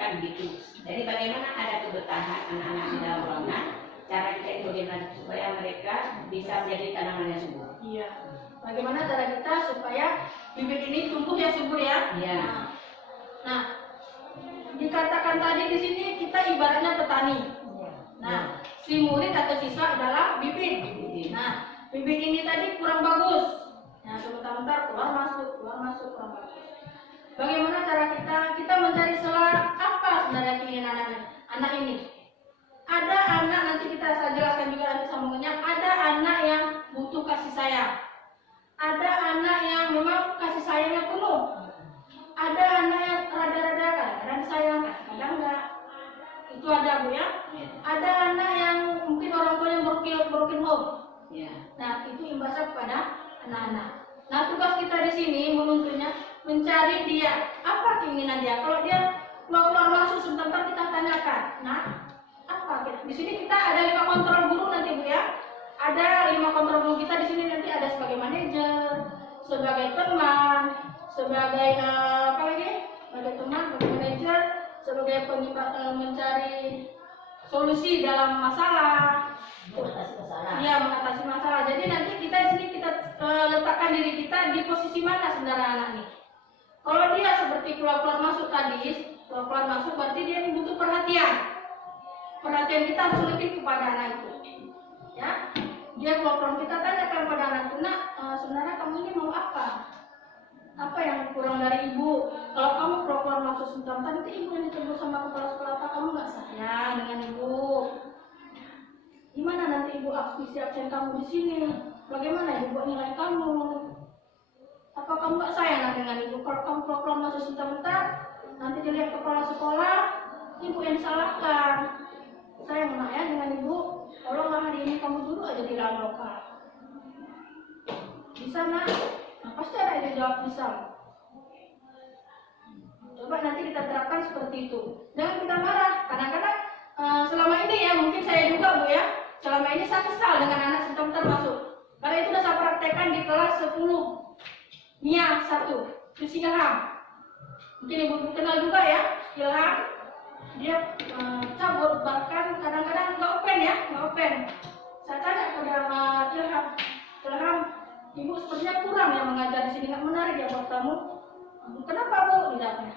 kan gitu. Jadi bagaimana ada kebetahan anak-anak di dalam ruangan, cara kita itu bagaimana supaya mereka bisa menjadi tanamannya subur. Iya. Bagaimana cara kita supaya bibit ini tumbuh ya subur ya? Iya. Nah, dikatakan tadi di sini kita ibaratnya petani. Nah, si murid atau siswa adalah bibit. Nah, bibit ini tadi kurang bagus. Nah, sebentar keluar masuk, kurang bagus. Bagaimana cara kita mencari celah apa sebenarnya keinginan anak ini? Ada anak, nanti saya jelaskan juga nanti sambungannya. Ada anak yang butuh kasih sayang. Ada anak yang memang kasih sayangnya penuh. Ada anak yang rada-rada kadang sayang, kadang enggak. Itu ada Bu ya. Ada anak yang mungkin orang tuanya broken home. Nah, itu imbasnya kepada anak-anak. Nah, tugas kita di sini menuntunnya mencari dia, apa keinginan dia. Kalau dia keluar masuk sebentar kita tanyakan. Nah, apa kita? Di sini kita ada 5 kontrol guru nanti Bu ya. Ada 5 kontrol guru kita di sini nanti ada sebagai manajer, sebagai teman, sebagai apa lagi? Sebagai teman, sebagai manajer, sebagai mencari solusi dalam masalah. Iya, mengatasi masalah. Jadi nanti kita di sini kita letakkan diri kita di posisi mana sebenarnya anak ini. Kalau dia seperti keluar masuk tadi, keluar masuk berarti dia ini butuh perhatian. Perhatian kita harus lebih kepada anak itu. Ya, dia keluar kita tanyakan pada anak itu, nak, sebenarnya kamu ini mau apa? Apa yang kurang dari ibu? Kalau kamu keluar masuk sebentar, nanti ibu yang ditegur sama kepala sekolah apa kamu nggak sayang dengan ibu? Gimana nanti ibu isi absen kamu di sini? Bagaimana ibu buat nilai kamu? Apa kamu nggak sayang dengan ibu? Kalau kamu keluar masuk sebentar, nanti dilihat kepala sekolah, ibu yang salahkan. Saya nak ya dengan ibu, tolonglah hari ini kamu dulu aja di dalam lokal. Bisa nak? Nah, pasti ada yang jawab bisa. Coba nanti kita terapkan seperti itu. Jangan kita marah. Kadang-kadang selama ini ya, mungkin saya juga Bu ya, selama ini saya kesal dengan anak sebentar masuk. Karena itu sudah saya praktekkan di kelas 10. Nia 1, itu Ilham. Mungkin ibu kenal juga ya, Ilham. Dia cabut, bahkan kadang-kadang nggak open ya, nggak open. Saya tanya kepada Ilham, Ilham, ibu sepertinya kurang yang mengajar di sini, nggak menarik ya buat kamu. Kenapa Bu? Dijawabnya.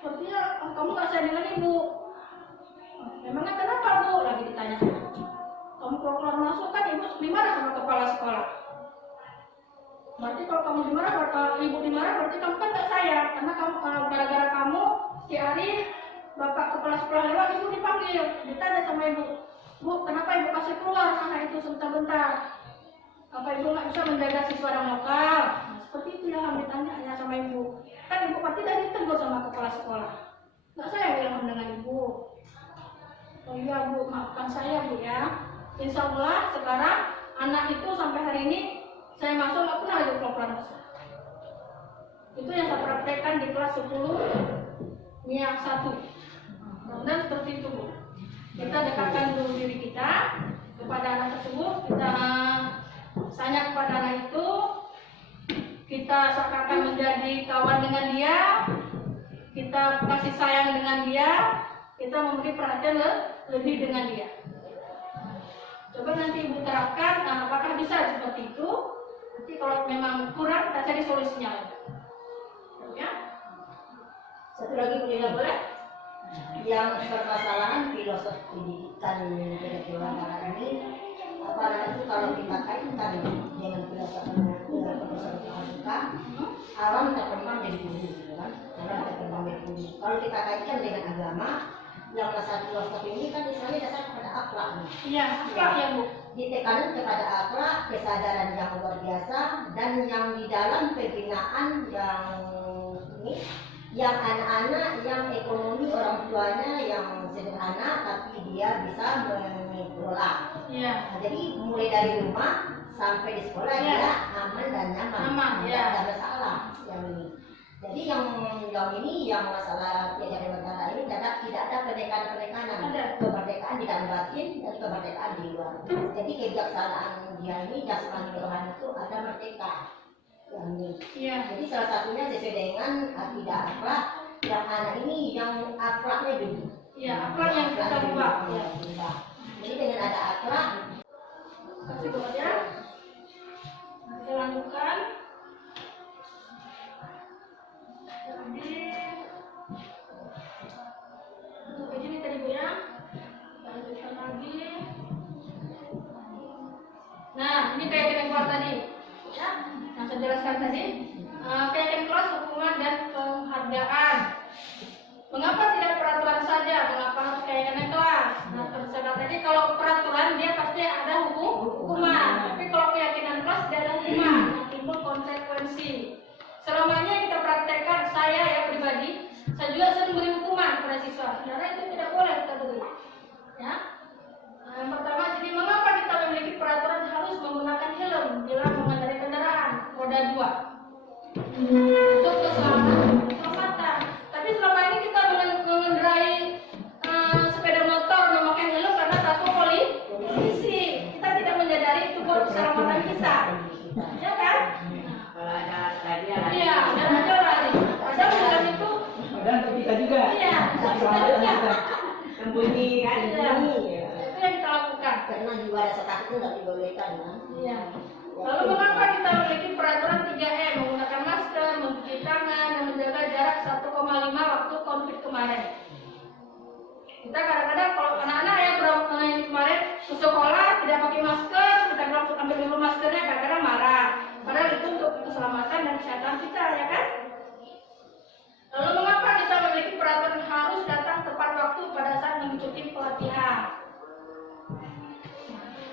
Sepertinya kamu nggak sayang dengan ibu. Memangnya kenapa Bu? Lagi ditanya. Kamu keluar masuk kan ibu dimarah sama kepala sekolah. Berarti kalau kamu dimarah, ibu dimarah, berarti kamu kan nggak sayang. Karena kamu gara-gara kamu si Ari, bapak kepala sekolah lewat, ibu dipanggil, ditanya sama ibu, Bu, kenapa ibu kasih keluar anak itu sebentar-bentar? Apa ibu nggak bisa menjaga siswa dan lokal? Nah, seperti itu yang ditanya ya sama ibu. Kan ibu pasti dari ditegur sama kepala sekolah. Nggak sayang yang dengan ibu. Oh iya Bu, maafkan saya Bu ya. Insya Allah sekarang anak itu sampai hari ini saya masuk nggak pernah lagi keluar masuk. Itu yang saya praktekkan di kelas 10 Nia 1. Mudah-mudahan seperti itu Bu. Kita dekatkan dulu diri kita kepada anak tersebut, kita sayang kepada anak itu, kita seakan menjadi kawan dengan dia, kita kasih sayang dengan dia, kita memberi perhatian lebih dengan dia. Coba nanti ibu terapkan, apakah bisa seperti itu? Nanti kalau memang kurang, kita cari solusinya lagi. Ya? Satu lagi boleh? Boleh? Yang permasalahan filosofi pendidikan kedewasaan ini, apalagi itu kalau kita kaitkan dengan filosofi kita, alam terkembang jadi guru, gitu kan? Alam terkembang jadi guru. Kalau kita kaitkan dengan agama, yang masalah filosofi ini kan misalnya dasar kepada akhlak. Iya, akhlak ya Bu. Ditekanan kepada akhlak, kesadaran yang luar biasa, dan yang di dalam pembinaan yang ini, yang anak-anak, yang ekonomi orang tuanya yang sederhana, tapi dia bisa mengelola. Iya. Nah, jadi mulai dari rumah sampai di sekolah dia aman dan nyaman, tidak ada masalah yang ini. Jadi yang ini yang masalah tiada negara ini tidak ada penekanan. Kemerdekaan di dalam batin dan kemerdekaan di luar. Jadi kebijaksanaan dia ini jasmani rohani itu ada merdeka. Yang ini. Iya. Jadi salah satunya sesuai dengan akidah akhlak. Yang anak ini yang akhlaknya dulu. Iya, akhlak yang kita ubah. Ya, ubah. Jadi dengan ada akhlak. Kasih buat ya. Kita lanjutkan. Jadi untuk begini tadi Bu ya. Lanjutkan lagi. Nah, ini keyakinan kelas tadi, ya. Yang saya jelaskan tadi, keyakinan kelas, hukuman dan penghargaan. Mengapa tidak peraturan saja? Mengapa harus keyakinan kelas? Nah, saya tadi kalau peraturan dia pasti ada hukuman, tapi kalau keyakinan kelas tidak ada hukuman, timbul konsekuensi. Selamanya kita praktekkan, saya ya pribadi, saya juga sering beri hukuman kepada siswa. Sebenarnya itu tidak boleh kita beri. Ya. Nah, yang pertama, jadi mengapa kita memiliki peraturan harus menggunakan helm bila mengendarai kendaraan roda 2 untuk keselamatan. Tapi selama ini kita mengendarai sepeda motor memakai helm karena takut polisi. Kita tidak menyadari itu buat keselamatan kita, ya kan? Kalau ada radial. Iya, dan ada lari. Padahal helm itu. Dan kita juga. Iya, kita juga. Sembunyi kan Iya. ini. Itu yang kita lakukan. Karena jiwa rasa takut itu tidak dibolehkan. Iya. Lalu mengapa kita memiliki peraturan 3M, menggunakan masker, mencuci tangan, dan menjaga jarak 1,5 waktu konflik kemarin? Kita kadang-kadang kalau anak-anak yang kemarin ke sekolah tidak pakai masker, kita langsung ambil dulu maskernya, kadang-kadang marah. Padahal itu untuk keselamatan dan kesehatan kita, ya kan? Lalu mengapa kita memiliki peraturan harus datang tepat waktu pada saat mengikuti pelatihan?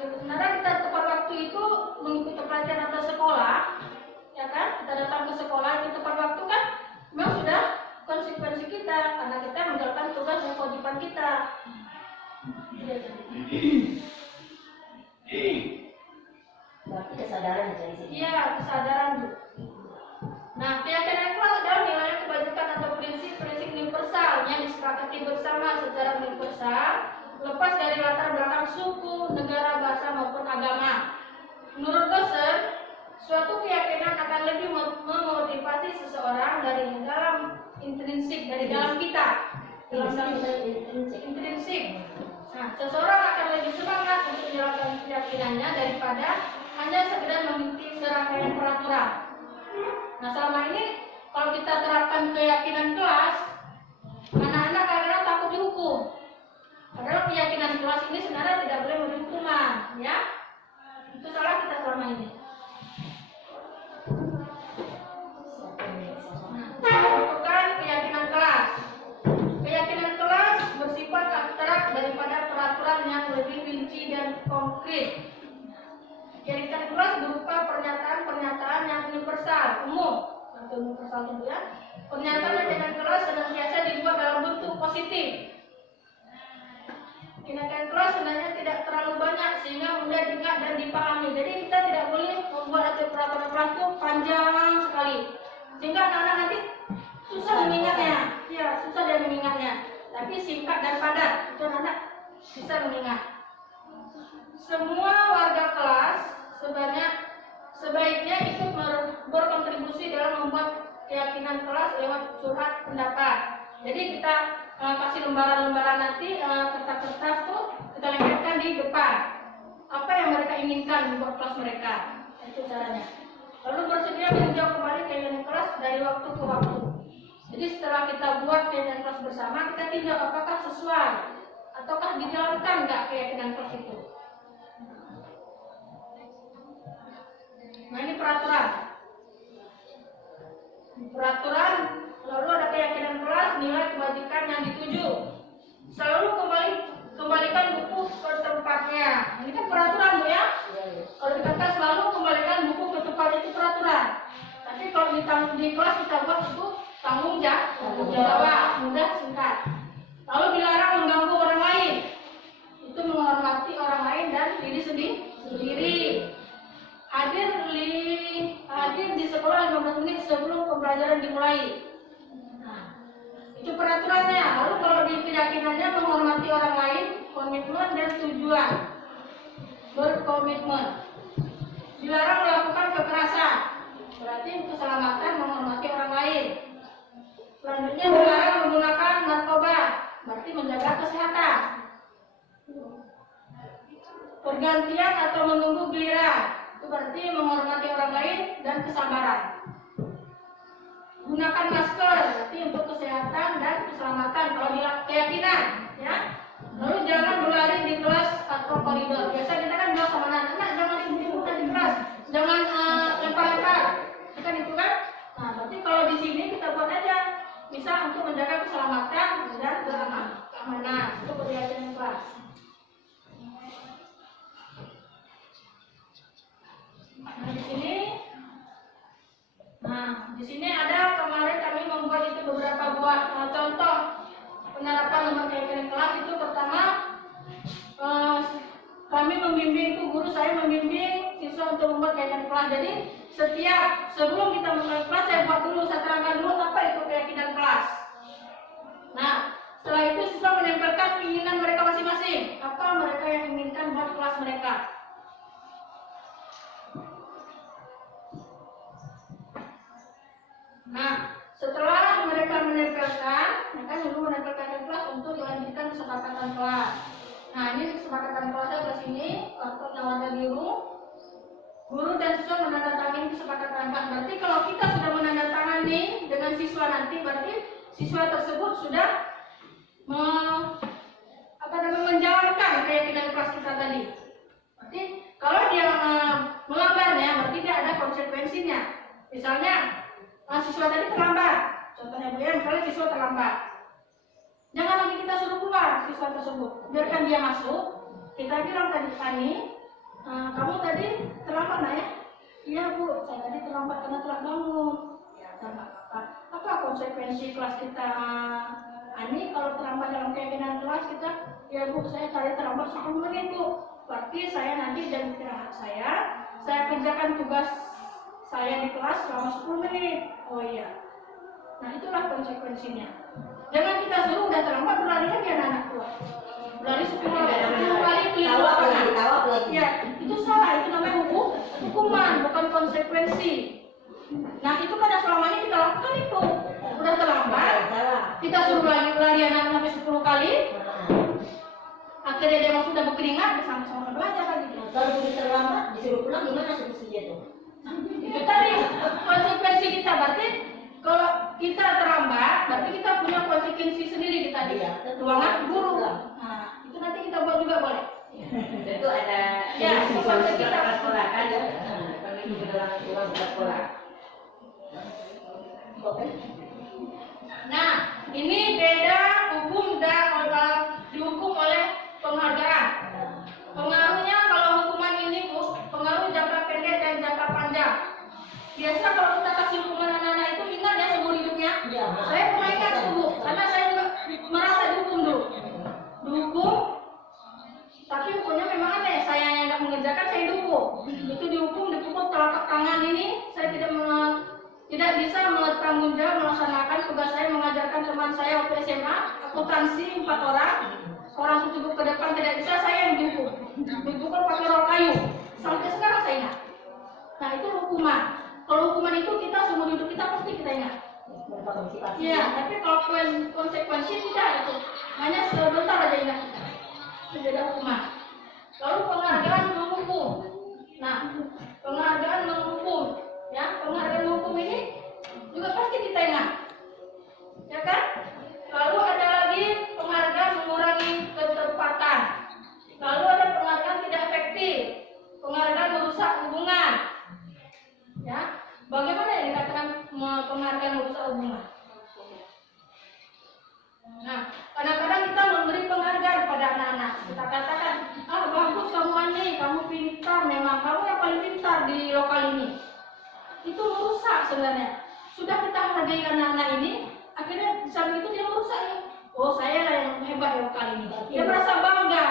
Sebenarnya kita tepat waktu itu mengikuti pelatihan atau sekolah, ya kan? Kita datang ke sekolah itu tepat waktu kan? Memang sudah konsekuensi kita Berarti kesadaran dari sini. Iya, kesadaran, Bu. Nah, keyakinan ikhlas adalah nilai kebajikan atau prinsip-prinsip universal yang disepakati bersama secara universal, lepas dari latar belakang suku, negara, bahasa maupun agama. Menurut Gossen, suatu keyakinan akan lebih memotivasi seseorang dari dalam intrinsik, dari dalam kita. Intrinsik. Nah, seseorang akan lebih semangat untuk menjalankan keyakinannya daripada hanya sekedar mengikuti serangkaian peraturan. Nah, selama ini kalau kita terapkan keyakinan kelas, anak-anak kadang-kadang takut dihukum. Padahal keyakinan kelas ini sebenarnya tidak boleh memberi hukuman, ya. Itu salah kita selama ini. Bukan keyakinan kelas. Keyakinan kelas bersifat abstrak daripada peraturan yang lebih rinci dan konkret. Keyakinan kelas berupa pernyataan-pernyataan yang universal, umum, atau universal itu ya. Pernyataan kelas senantiasa dibuat dalam bentuk positif. Keyakinan kelas sebenarnya tidak terlalu banyak sehingga mudah diingat dan dipahami. Jadi kita tidak boleh membuat peraturan kelas itu panjang sekali, sehingga anak-anak nanti susah mengingatnya. Ya, susah dia mengingatnya. Tapi singkat dan padat itu anak bisa mengingat. Semua warga kelas sebaiknya ikut berkontribusi dalam membuat keyakinan kelas lewat surat pendapat. Jadi kita kasih lembaran-lembaran nanti, kertas-kertas tuh kita lemparkan di depan. Apa yang mereka inginkan buat kelas mereka, itu caranya. Lalu bersedia meninjau kembali keyakinan kelas dari waktu ke waktu. Jadi setelah kita buat keyakinan kelas bersama, kita tinjau apakah sesuai ataukah dijalankan nggak keyakinan kelas itu. Nah, ini peraturan. Peraturan, lalu ada keyakinan kelas, nilai kebajikan yang dituju. Selalu kembalikan buku ke tempatnya. Ini kan peraturan, Bu, ya. Kalau dikatakan selalu kembalikan buku ke tempat, itu peraturan. Tapi kalau di kelas kita buat itu tanggung jawab, mudah, singkat. Lalu dilarang mengganggu orang lain. Itu menghormati orang lain dan diri sendiri. Hadir di sekolah 15 menit sebelum pembelajaran dimulai. Nah, itu peraturannya. Lalu kalau di keyakinannya menghormati orang lain, komitmen dan tujuan. Berkomitmen. Dilarang melakukan kekerasan. Berarti keselamatan, menghormati orang lain. Selanjutnya dilarang menggunakan narkoba. Berarti menjaga kesehatan. Pergantian atau menunggu giliran. Itu berarti menghormati orang lain dan kesabaran. Gunakan masker, berarti untuk kesehatan dan keselamatan. Kalau di keyakinan, ya. Lalu jangan berlari di kelas atau koridor. Biasa kita kan bilang sama anak-anak, jangan ribut di kelas, jangan lempar-lempar. Kan itu kan? Nah, berarti kalau di sini kita buat aja bisa untuk menjaga keselamatan dan keamanan. Itu keyakinan kelas. Nah, di sini ada kemarin kami membuat itu beberapa buah contoh penerapan nomor keyakinan kelas. Itu pertama kami membimbing, itu guru saya membimbing siswa untuk membuat keyakinan kelas. Jadi sebelum kita memulai kelas, saya buat dulu, saya terangkan dulu apa itu keyakinan kelas. Nah, setelah itu siswa menempelkan keinginan mereka masing-masing, apa mereka yang inginkan buat kelas mereka. Nah, setelah mereka menempelkan, mereka dulu menempelkan kelas untuk dilanjutkan kesepakatan kelas. Nah, ini kesepakatan kelasnya ke sini, kartu yang warna biru. Guru dan siswa menandatangani kesepakatan kelas. Berarti kalau kita sudah menandatangani dengan siswa nanti, berarti siswa tersebut sudah menjalankan keyakinan kelas kita tadi. Berarti kalau dia melanggarnya, berarti dia ada konsekuensinya. Misalnya siswa tadi terlambat, contohnya Bu ya, misalnya siswa terlambat, jangan lagi kita suruh keluar siswa tersebut, biarkan dia masuk. Kita bilang tadi Fani, kamu tadi terlambat nak ya? Iya Bu, saya tadi terlambat karena telah bangun. Ya, apa konsekuensi kelas kita Ini kalau terlambat dalam kegiatan kelas kita, ya Bu, saya tadi terlambat 10 menit Bu. Berarti saya nanti jam istirahat saya kerjakan tugas saya di kelas selama 10 menit. Oh iya. Nah itulah konsekuensinya. Jangan kita suruh udah terlambat berlari lagi anak-anak tua. Berlari 10 kali keliling lapangan. Ya, itu salah. Itu namanya hukuman, bukan konsekuensi. Nah itu kan yang selama ini kita lakukan itu. Udah terlambat, kita suruh lari anak sampai 10 kali. Akhirnya dia sudah berkeringat, bersama-sama belajar lagi. Kalau sudah terlambat, disuruh pulang gimana solusinya tuh? Itu tadi konsekuensi kita. Berarti kalau kita terlambat, berarti kita punya konsekuensi sendiri kita di ruangan guru. Nah, itu nanti kita buat juga boleh. Itu ada Ya, konsekuensi kita sekolah kan? Kalau itu dalam ruang sekolah. Nah, ini beda hukum dan dihukum oleh penghargaan. Pengaruhnya kalau hukuman ini Bu, pengaruh jangka pendek dan jangka panjang. Biasa kalau kita kasih hukuman anak-anak itu ingat ya seumur hidupnya. Saya pernah ingat itu Bu, karena saya juga merasa dihukum dulu. Dihukum, tapi hukumnya memang aneh. Saya yang nggak mengerjakan, saya dihukum. Itu dihukum, dipukul telapak tangan ini. Saya tidak bisa bertanggung jawab melaksanakan tugas saya mengajarkan teman saya waktu SMA akuntansi 4 orang tersebut ke depan tidak bisa, saya yang dihukum, dipukul pakai roll kayu sampai sekarang saya ingat. Nah itu hukuman. Kalau hukuman itu kita seumur hidup kita pasti kita ingat. Iya, tapi kalau konsekuensi tidak itu hanya sebentar aja ingat kita. Itu beda hukuman. Lalu penghargaan menghukum. Nah penghargaan menghukum. Ya, penghargaan hukum ini juga pasti kita ingat, ya kan? Lalu ada lagi penghargaan mengurangi ketepatan. Lalu ada penghargaan tidak efektif, penghargaan merusak hubungan. Ya, bagaimana yang dikatakan penghargaan merusak hubungan? Nah, kadang-kadang kita memberi penghargaan pada anak-anak. Kita katakan, bagus kamu Ani, kamu pintar, memang kamu yang paling pintar di lokal ini. Itu merusak sebenarnya. Sudah kita hargai anak-anak ini, akhirnya di samping itu dia merusak ya. Oh saya lah yang hebat ya kali ini. Dia merasa bangga.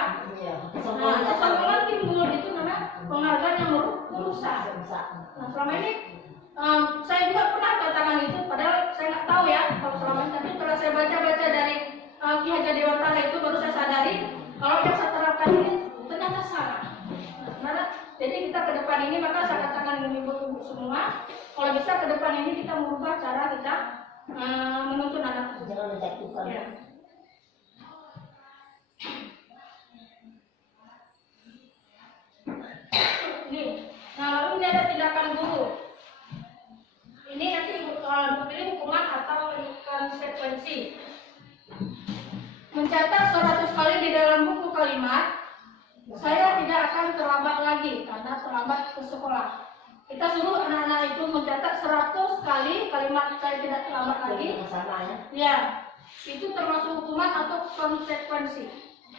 Nah, kesombongan timbul, itu namanya penghargaan yang merusak. Nah selama ini saya juga pernah katakan itu, padahal saya nggak tahu ya kalau selama ini. Tapi setelah saya baca-baca dari Ki Hajar Dewantara itu baru saya sadari kalau yang saya terapkan ini ternyata salah. Nah, jadi kita ke depan ini, maka saya katakan ibu-ibu semua, kalau bisa ke depan ini kita merubah cara kita menuntun anak tersebut. Jangan menjatuhkan. Ya. Nih, nah lalu ini ada tindakan guru. Ini nanti pilih hukuman atau konsekuensi. Mencatat 100 kali di dalam buku kalimat. Saya tidak akan terlambat lagi karena terlambat ke sekolah. Kita suruh anak-anak itu mencatat 100 kali kalimat saya tidak terlambat lagi. Sama ya. Ya, itu termasuk hukuman atau konsekuensi.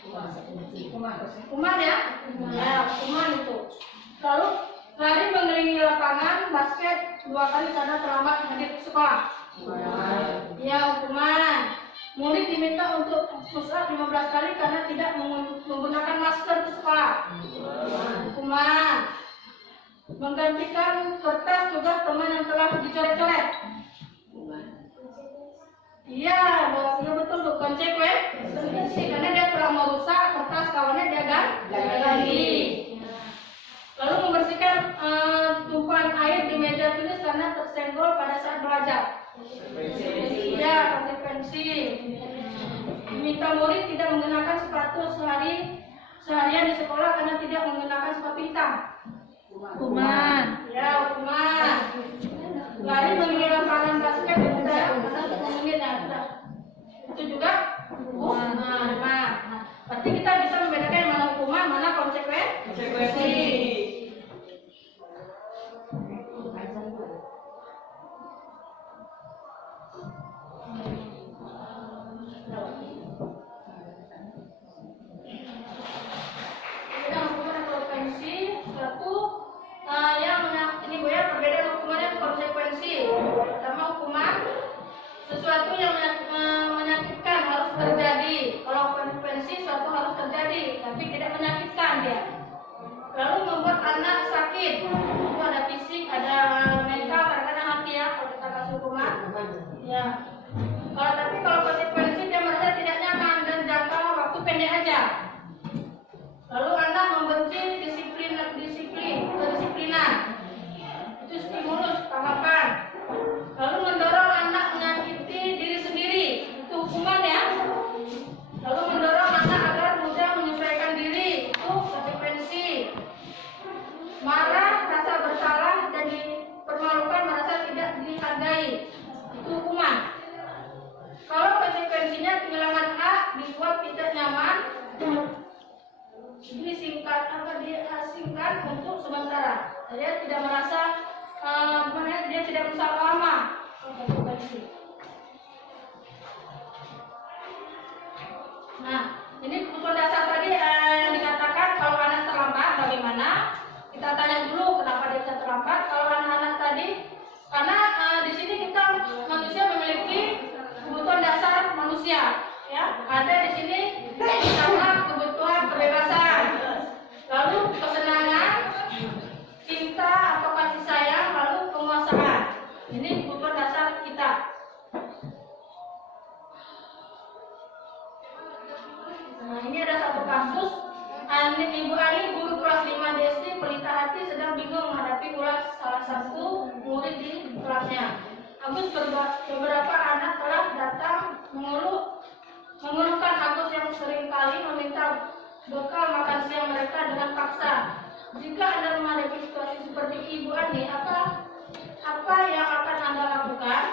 Hukuman ya? Ya, hukuman itu. Lalu lari mengelilingi lapangan basket 2 kali karena terlambat hadir ke sekolah. Ya, hukuman. Murid diminta untuk push up 15 kali karena tidak menggunakan masker di sekolah. Hukuman. Menggantikan kertas tugas teman yang telah dicoret-coret. Iya, betul tuh konsekuensi karena dia telah merusak kertas kawannya dia ganti. Lalu membersihkan tumpahan air di meja tulis karena tersenggol pada saat belajar. Ya, konsekuensi. Diminta murid tidak menggunakan sepatu seharian di sekolah karena tidak menggunakan sepatu hitam. Hukuman. Ya, hukuman. Lari mengelilingi lapangan basket karena 10 menit ya. Itu juga hukuman. Nah, berarti kita bisa membedakan mana hukuman, mana konsekuensi. Pertama hukuman sesuatu yang menyakitkan hukuman. Ya. Kalau konsekuensi dia merasa tidak nyaman dan jangka waktu pendek aja. Lalu anak membenci kedisiplinan. Itu stimulus tanggapan. Lalu mendorong anak menyakiti diri sendiri. Itu hukuman ya. Lalu mendorong anak agar mudah menyesuaikan diri. Itu konsekuensi. Marah, rasa bersalah dan dipermalukan, merasa tidak dihargai. Itu hukuman. Kalau konsekuensinya kehilangan hak, dibuat tidak nyaman, diasingkan untuk sementara. Dia tidak merasa dia tidak bisa lama. Nah, ini kebutuhan dasar tadi yang dikatakan kalau anak terlambat bagaimana? Kita tanya dulu kenapa dia bisa terlambat. Kalau anak-anak tadi, karena di sini kita manusia memiliki kebutuhan dasar manusia, ya. Ada di sini pertama kebutuhan kebebasan, lalu kesenangan, cinta atau kasih sayang, lalu penguasaan. Ini kebutuhan dasar kita. Nah, ini ada satu kasus. Ibu Ani, guru kelas 5 di SD, pelita hati, sedang bingung menghadapi ulas salah satu murid di kelasnya. Agus beberapa anak telah datang mengeluhkan Agus yang sering kali meminta bekal makan siang mereka dengan paksa. Jika Anda menghadapi situasi seperti Ibu Ani, apa yang akan Anda lakukan?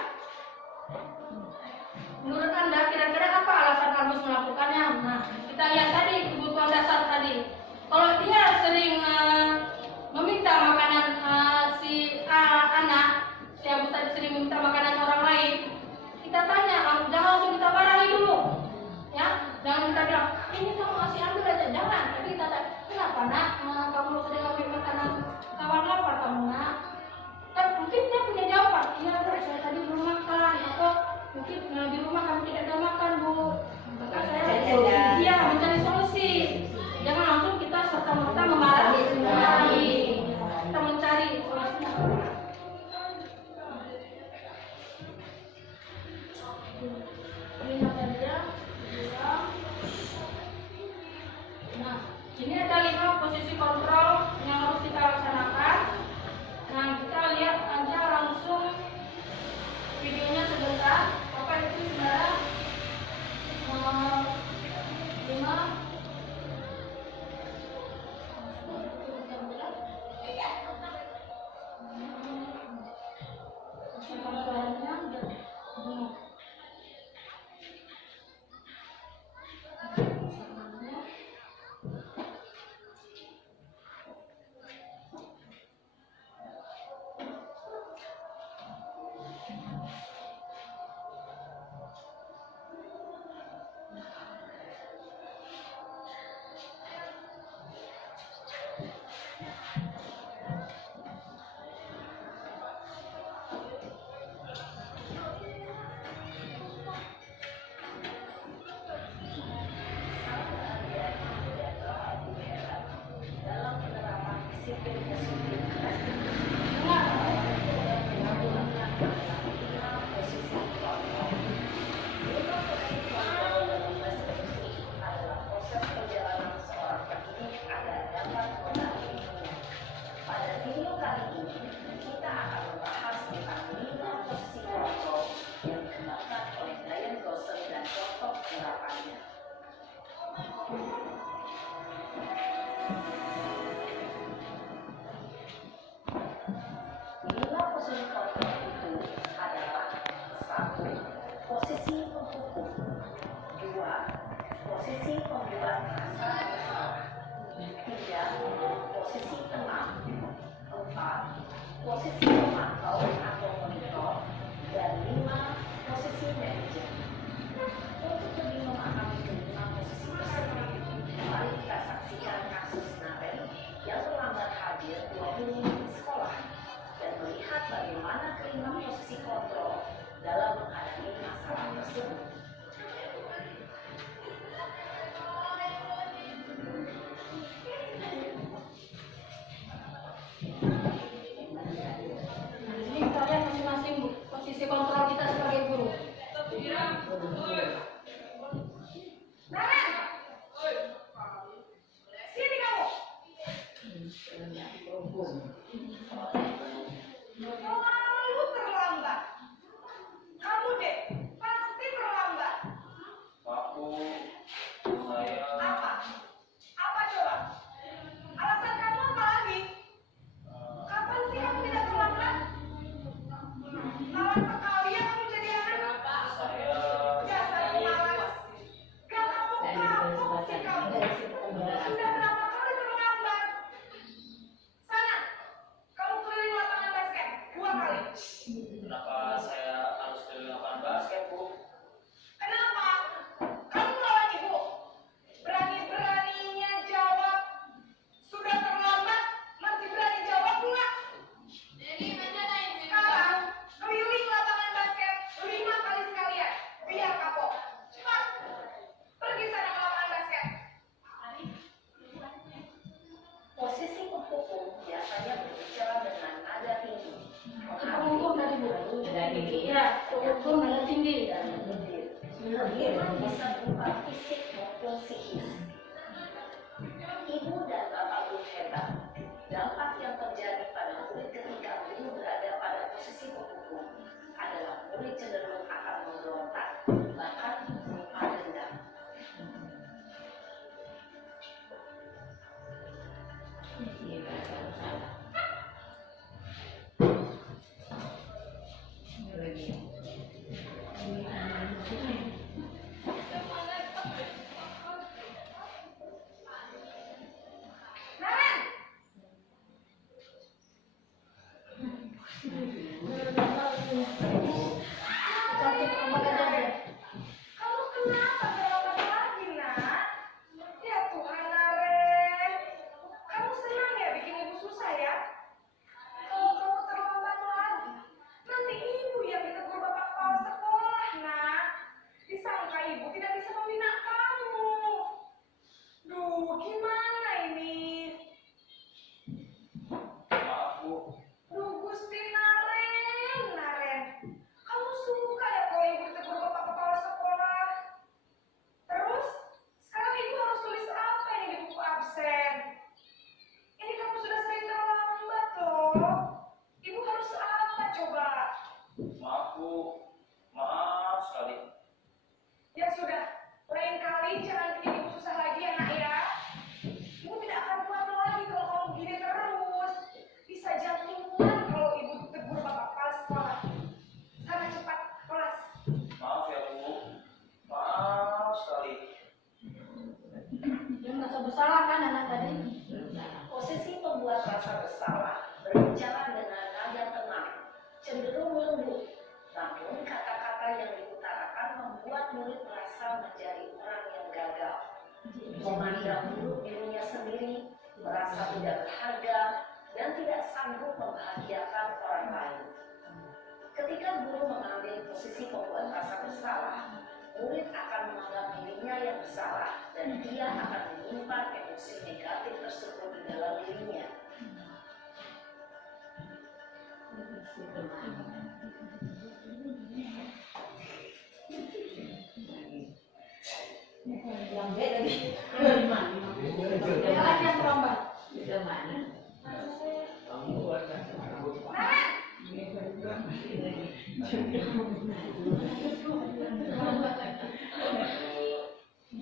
Menurut Anda kira-kira apa alasan Agus melakukannya? Nah, kita lihat tadi kebutuhan dasar tadi. Kalau dia sering meminta makanan si Agus tadi sering meminta makanan orang lain, kita tanya, jangan langsung kita marahi dulu, ya, jangan kita bilang ini kamu masih ambil aja, jangan. Tapi kita tanya, kenapa nak kamu sering ambil makanan kawan lapar kamu nak? Dan mungkin dia punya jawaban, iya saya tadi belum makan, atau mungkin di rumah kamu tidak ada makan bu, maka saya dia mencari solusi. Jangan langsung kita serta-merta memarahi, kita mencari solusinya. Nah, ini ada 5 posisi kontrol yang harus kita laksanakan. Nah, kita lihat aja langsung videonya sebentar. Apa itu saudara? 5. Posisi pemantau atau monitor, dan 5 posisi manajer. Untuk lebih memahami kelima posisi tersebut, mari kita saksikan kasus Naren yang terlambat hadir 2 minggu di sekolah dan melihat bagaimana kelima posisi kontrol dalam menghadapi masalah tersebut. Ini kita lihat Apa saya harus dari lapangan basket, Bu? Kenapa? Kamu lawan ibu. Berani-beraninya jawab. Sudah terlambat, masih berani jawab pula. Jadi bagaimana ini? Sekarang, keliling lapangan basket 5 kali sekalian. Biar kapok. Cepat. Pergi sana ke lapangan basket. Posisi pemukul biasanya berbicara dengan nada tinggi. Pemukul tadi Bu. Nada tinggi. Ya, pemukul nada tinggi. Dan memang bisa berupa fisik maupun psikis. Ibu dan bapak guru hebat. Dampak yang terjadi pada murid ketika guru berada pada posisi pemukul adalah murid cenderung akan memberontak, bahkan berupa dendam. Iya, salah. Naren! Kamu kenapa terlambat lagi, nak? Ya Tuhan, Naren. Kamu senang ya bikin ibu susah ya? Kalau kamu terlambat lagi, nanti ibu yang ditegur bapak kepala sekolah, nak. Disangka ibu tidak bisa membina kamu. Duh, gimana ini? Maaf, Bu. Duh, Gusti Naren. Kamu suka ya kalau ibu ditegur bapak kepala sekolah? Terus, sekarang ibu harus tulis apa ini di buku absen? Ini kamu sudah sering terlambat loh. Ibu harus apa coba? Maaf, Bu. Maaf sekali. Ya sudah, lain kali jangan bikin ibu susah lagi ya nak ya. Ibu tidak akan kuat lagi kalau kamu begini terus. Bisa jantungan kalau ibu tegur bapak kepala sekolah. Sana cepat ke kelas. Maaf ya, Bu. Maaf sekali. Dia merasa bersalah kan anak tadi? Posisi pembuat rasa bersalah berbicara dengan nada tenang, cenderung lembut. Namun kata-kata yang diutarakan membuat murid merasa menjadi orang yang gagal. Memandang buruk dirinya sendiri, merasa tidak berharga, dan tidak sanggup membahagiakan orang lain. Ketika guru mengambil posisi pembuat rasa bersalah, murid akan menganggap dirinya yang bersalah dan dia akan menyimpan emosi negatif tersebut di dalam dirinya. Yang B lagi. Dia lagi yang terlambat. Udah mana?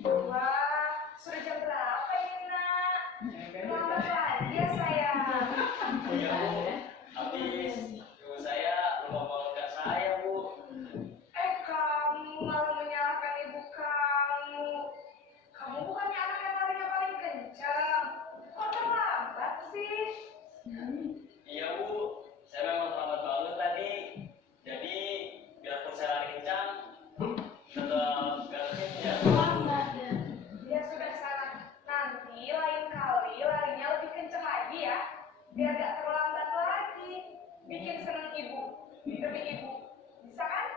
Wah, sudah jam berapa ini nak? Lambat lagi ya sayang. Iya, Bu. Habis ibu saya lupa bangunkan saya, Bu. Kamu malah menyalahkan ibu kamu. Kamu bukannya anak yang larinya paling kencang. Kok terlambat sih? Iya, Bu. Saya memang terlambat banget tadi. Jadi, biarpun saya lari kencang, tetap gak kencang. Terlambat ya. Ya sudah sana. Nanti lain kali larinya lebih kencang lagi ya. Biar gak terlambat lagi. Bikin seneng ibu. Demi ibu. Bisa kan?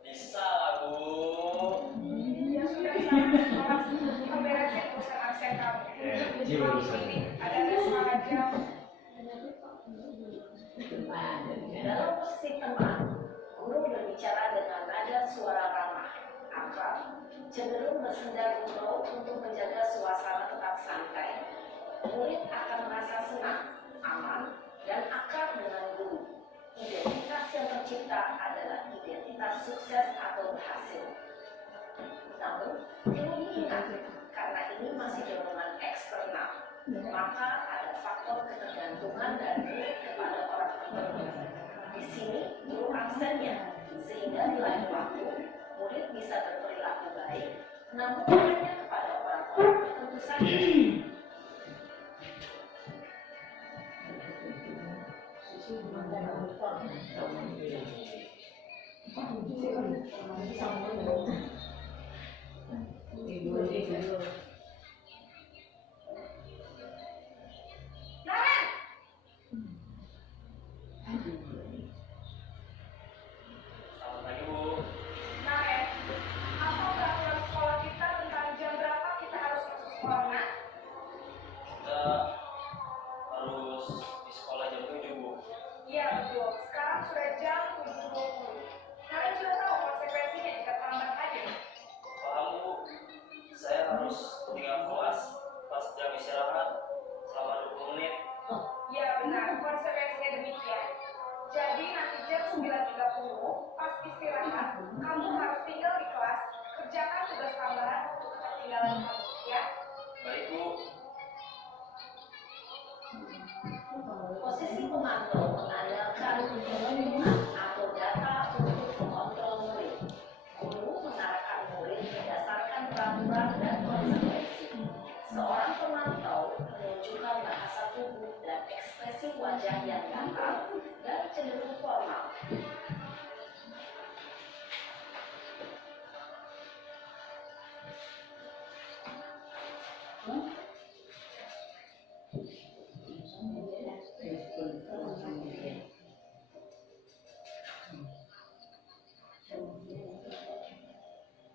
Bisa lah, Bu. Ya sudah sana. Kita beresin urusan absen kamu. Kamu ini ada les jam. Dalam posisi teman, guru berbicara dengan nada suara ramah, akrab, cenderung bersenda gurau untuk menjaga suasana tetap santai. Murid akan merasa senang, aman, dan akrab dengan guru. Identitas yang tercipta adalah identitas sukses atau berhasil. Namun, perlu diingat, karena ini masih dorongan eksternal, maka ada faktor ketergantungan dari murid kepada orang tertentu. Di sini, guru absennya, sehingga di lain waktu, murid bisa berperilaku baik, namun hanya kepada orang-orang tertentu saja. Naren, Selamat pagi Bu. Naren, apa peraturan sekolah kita tentang jam berapa kita harus masuk sekolah, Nak? Kita harus di sekolah jam 7 Bu. Iya betul, sekarang sudah jam 7.20. Naren sudah tahu konsekuensinya jika terlambat aja. Paham Bu? Saya harus tinggal kelas pas jam istirahat selama 20 menit. Iya benar, konsekuensinya demikian. Jadi nanti jam 9.30 pas istirahat, kamu harus tinggal di kelas, kerjakan tugas tambahan untuk ketertinggalan kamu, ya. Baik Bu. Posisi pemantau mengandalkan pengumuman atau data untuk mengontrol murid. Guru mengarahkan murid berdasarkan peraturan dan konsekuensi. Seorang pemantau menunjukkan bahasa tubuh dan ekspresi wajah yang datar dan cenderung formal.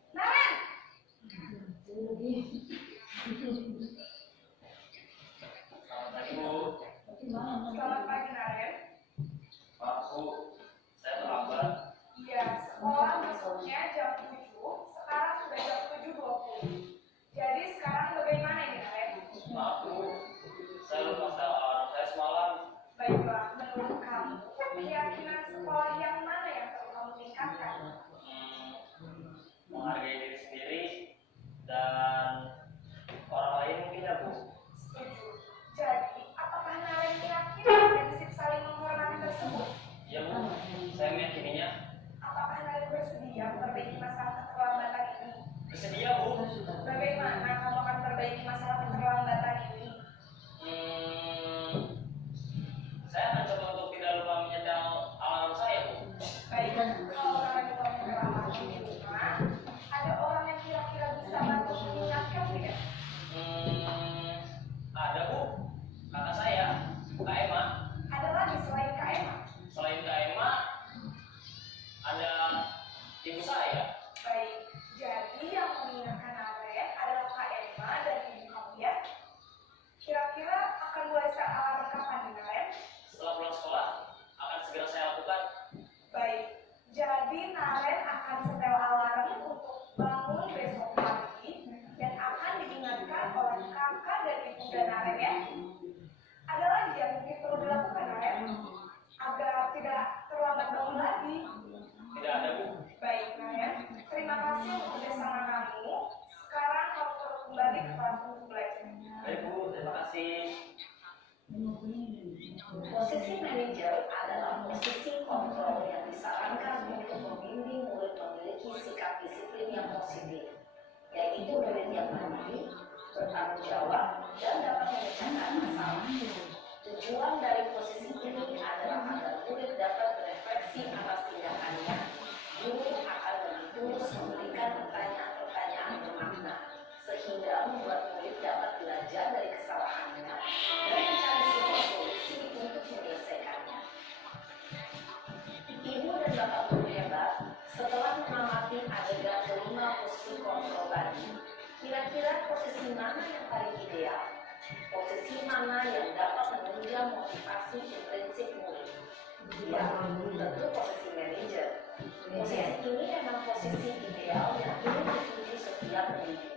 Naren, Selamat pagi Bu. selamat pagi Naren. Maaf Bu, saya terlambat. Iya, sekolah masuknya jam 7, sekarang sudah jam 7.20. Jadi sekarang bagaimana ini Naren? Maaf Bu, saya lupa setel alarm saya semalam. Baiklah, menurut kamu, keyakinan sekolah yang mana yang perlu kamu tingkatkan? Menghargai diri sendiri dan orang lain mungkin ya Bu. Setuju. Jadi, apakah Naren yakin prinsip saling menghormati tersebut? Iya Bu, saya meyakininya. Apakah Naren bersedia memperbaiki masalah keterlambatan ini? Bersedia Bu. Bagaimana kamu akan memperbaiki masalah keterlambatan ini? Saya akan coba untuk tidak lupa menyetel alarm saya Bu. Baik, kalau Naren lupa menyetel di rumah, ada orang yang kira-kira bisa bantu mengingatkan tidak? Ada Bu, kakak saya, Kak Emma. Ada lagi selain Kak Emma? Selain Kak Emma, ada ibu saya. Baik, jadi yang mengingatkan Naren adalah Kak Emma dan ibu kamu ya. Kira-kira akan mulai start alarm kapan nih Naren? Setelah pulang sekolah, akan segera saya lakukan. Baik, jadi Naren akan setel alarm untuk bangun besok pagi dan akan diingatkan oleh kakak dan ibu dan Naren ya. Ada lagi yang mungkin perlu dilakukan Naren agar tidak terlambat bangun lagi. Tidak ada Bu. Baik Naren, terima kasih untuk kerjasama kamu. Sekarang kamu perlu kembali ke kelas untuk belajar. Baik Bu, terima kasih. Posisi manajer adalah posisi kontrol yang disarankan untuk membimbing murid memiliki sikap disiplin yang positif, yaitu murid yang mandiri, bertanggung jawab, dan dapat memecahkan masalah. Tujuan dari posisi ini adalah agar murid dapat berefleksi atas tindakannya. Guru akan lebih tulus memberikan pertanyaan-pertanyaan bermakna, sehingga membuat murid dapat belajar dari kesalahannya dan mencari sebuah solusi untuk menyelesaikannya. Ibu dan bapak guru hebat, setelah mengamati adegan kelima posisi kontrol tadi, kira-kira posisi mana yang paling ideal? Posisi mana yang dapat menunjang motivasi intrinsik murid? Ya, tentu posisi manajer. Posisi ini memang posisi ideal yang perlu dituju setiap pendidik.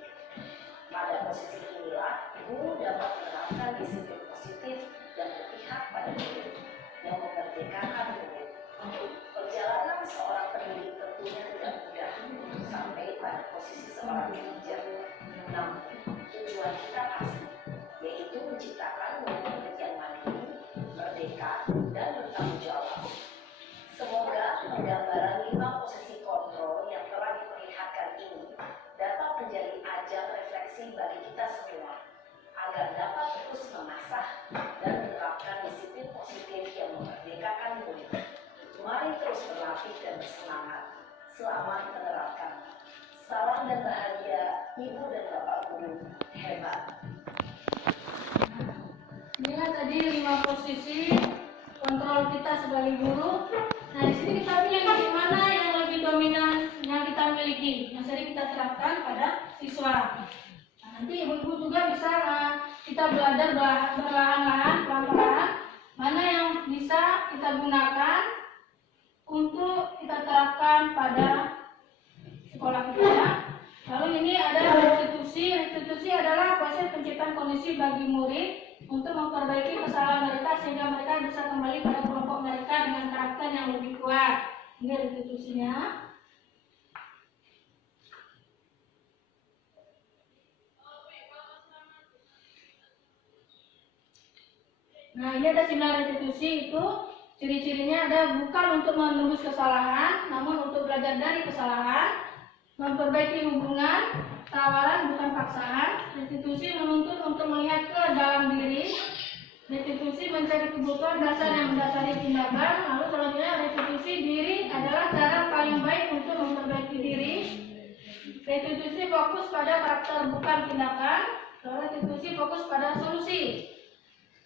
Pada posisi inilah, guru dapat menerapkan disiplin positif dan berpihak pada murid, yang memerdekakan murid. Perjalanan seorang pendidik tentunya tidak mudah untuk sampai pada posisi seorang manajer. Namun, tujuan kita pasti, yaitu menciptakan murid-murid yang mandiri, merdeka, dan bertanggung jawab. Semoga penggambaran 5 posisi kontrol yang telah diperlihatkan ini dapat menjadi ajang refleksi bagi kita semua Selamat menerapkan. Salam dan bahagia Ibu dan Bapak Guru. Hebat. Inilah tadi 5 posisi kontrol kita sebagai guru. Nah, di sini kita pilih yang mana yang lebih dominan yang kita miliki, yang sering kita terapkan pada siswa. Nah, nanti ibu-ibu juga bisa kita belajar perlahan-lahan, pelan-pelan, mana yang bisa kita gunakan untuk kita terapkan pada sekolah kita. Lalu ini ada restitusi. Restitusi adalah proses penciptaan kondisi bagi murid untuk memperbaiki kesalahan mereka sehingga mereka bisa kembali pada kelompok mereka dengan karakter yang lebih kuat. Ini restitusinya. Nah, ini ada 9 restitusi. Itu ciri-cirinya ada bukan untuk menembus kesalahan, namun untuk belajar dari kesalahan, memperbaiki hubungan, tawaran bukan paksaan. Restitusi menuntut untuk melihat ke dalam diri. Restitusi mencari kebutuhan dasar yang mendasari tindakan. Lalu selanjutnya restitusi diri adalah cara paling baik untuk memperbaiki diri. Restitusi fokus pada karakter bukan tindakan. Lalu restitusi fokus pada solusi.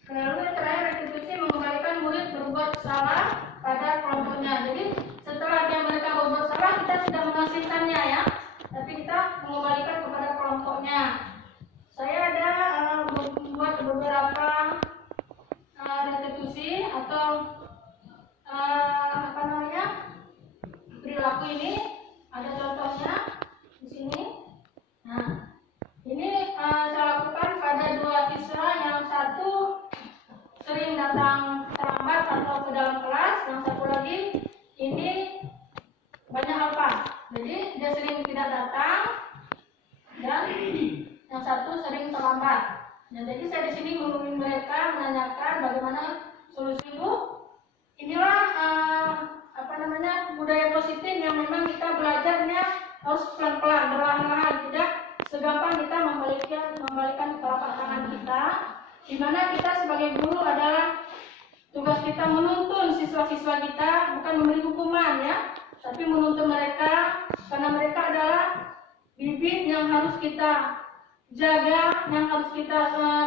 Lalu yang terakhir restitusi mengembalikan murid berbuat salah pada kelompoknya. Jadi setelah mereka berbuat salah, kita tidak menghasilkannya ya, tapi kita mengembalikan kepada kelompoknya. Saya ada membuat beberapa restitusi atau perilaku ini. Ada contohnya di sini. Nah, ini saya lakukan pada 2 siswa. Yang satu sering datang terlambat atau ke dalam kelas, yang satu lagi ini banyak alfa. Jadi dia sering tidak datang dan yang satu sering terlambat. Nah, jadi saya di sini menghubungi mereka menanyakan bagaimana solusi itu. Inilah budaya positif yang memang kita belajarnya harus pelan-pelan, perlahan-lahan, tidak segampang kita membalikan telapak tangan kita. Di mana kita sebagai guru adalah tugas kita menuntun siswa-siswa kita, bukan memberi hukuman ya, tapi menuntun mereka, karena mereka adalah bibit yang harus kita jaga, yang harus kita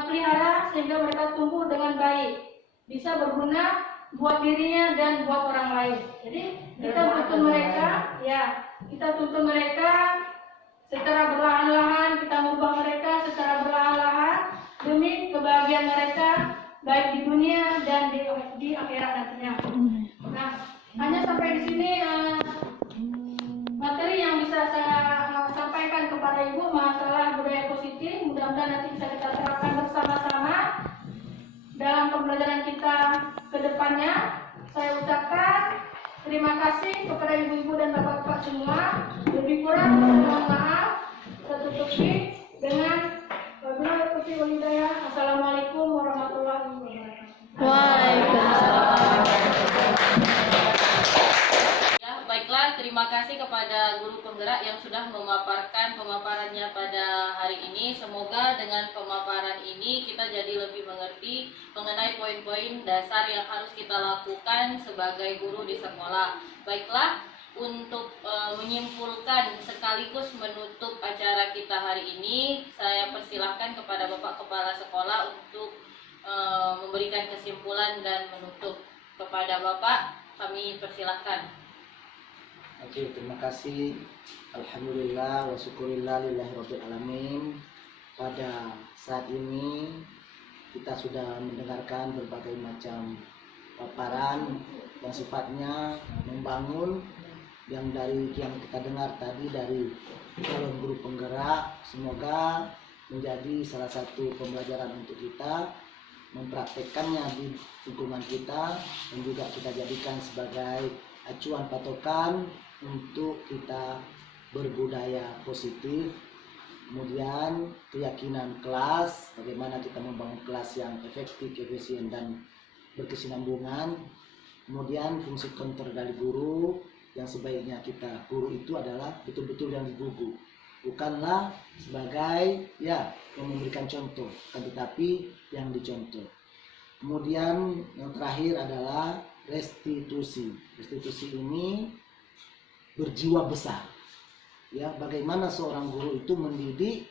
pelihara sehingga mereka tumbuh dengan baik, bisa berguna buat dirinya dan buat orang lain. Jadi kita tuntun mereka, ya, kita tuntun mereka secara perlahan-lahan, kita mengubah mereka secara perlahan-lahan demi kebahagiaan mereka baik di dunia dan di akhirat nantinya. Nah, hanya sampai di sini materi yang bisa saya sampaikan kepada ibu masalah budaya positif. Mudah-mudahan nanti bisa kita terapkan bersama-sama dalam pembelajaran kita ke depannya. Saya ucapkan terima kasih kepada ibu-ibu dan bapak-bapak semua. Lebih kurang mohon maaf. Saya tutupi dengan Assalamualaikum warahmatullahi wabarakatuh. Waalaikumsalam. Ya, baiklah, terima kasih kepada guru penggerak yang sudah memaparkan pemaparannya pada hari ini. Semoga dengan pemaparan ini kita jadi lebih mengerti mengenai poin-poin dasar yang harus kita lakukan sebagai guru di sekolah. Baiklah, untuk menyimpulkan sekaligus menutup acara kita hari ini, saya persilahkan kepada Bapak Kepala Sekolah untuk memberikan kesimpulan dan menutup. Kepada Bapak, kami persilahkan. Oke, terima kasih. Alhamdulillah wa syukurillah lillahi rabbil alamin. Pada saat ini kita sudah mendengarkan berbagai macam paparan yang sifatnya membangun, yang kita dengar tadi dari calon guru penggerak. Semoga menjadi salah satu pembelajaran untuk kita mempraktekkannya di lingkungan kita, dan juga kita jadikan sebagai acuan patokan untuk kita berbudaya positif. Kemudian keyakinan kelas, bagaimana kita membangun kelas yang efektif, efisien, dan berkesinambungan. Kemudian fungsi kontrol guru, yang sebaiknya kita guru itu adalah betul-betul yang digugu, bukanlah sebagai yang memberikan contoh, tetapi yang dicontoh. Kemudian yang terakhir adalah restitusi. Restitusi ini berjiwa besar. Ya, bagaimana seorang guru itu mendidik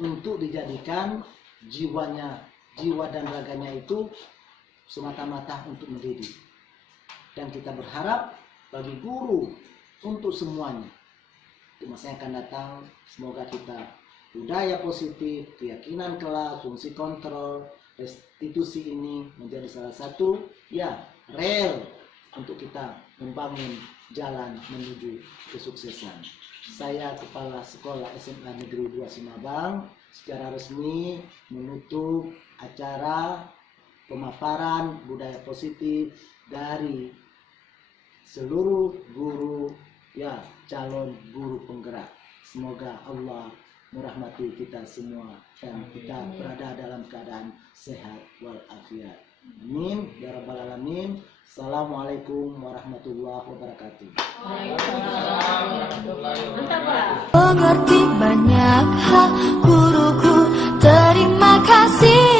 untuk dijadikan jiwanya, jiwa dan raganya itu semata-mata untuk mendidik. Dan kita berharap bagi guru untuk semuanya. Di masa yang akan datang, semoga kita budaya positif, keyakinan kelas, fungsi kontrol, restitusi ini menjadi salah satu ya rel untuk kita membangun jalan menuju kesuksesan. Saya Kepala Sekolah SMA Negeri 2 Simabang secara resmi menutup acara pemaparan budaya positif dari seluruh guru ya calon guru penggerak. Semoga Allah merahmati kita semua dan kita berada dalam keadaan sehat walafiat. Amin ya rabbal alamin. Assalamualaikum warahmatullahi wabarakatuh. Mengerti banyak hal guruku, terima kasih.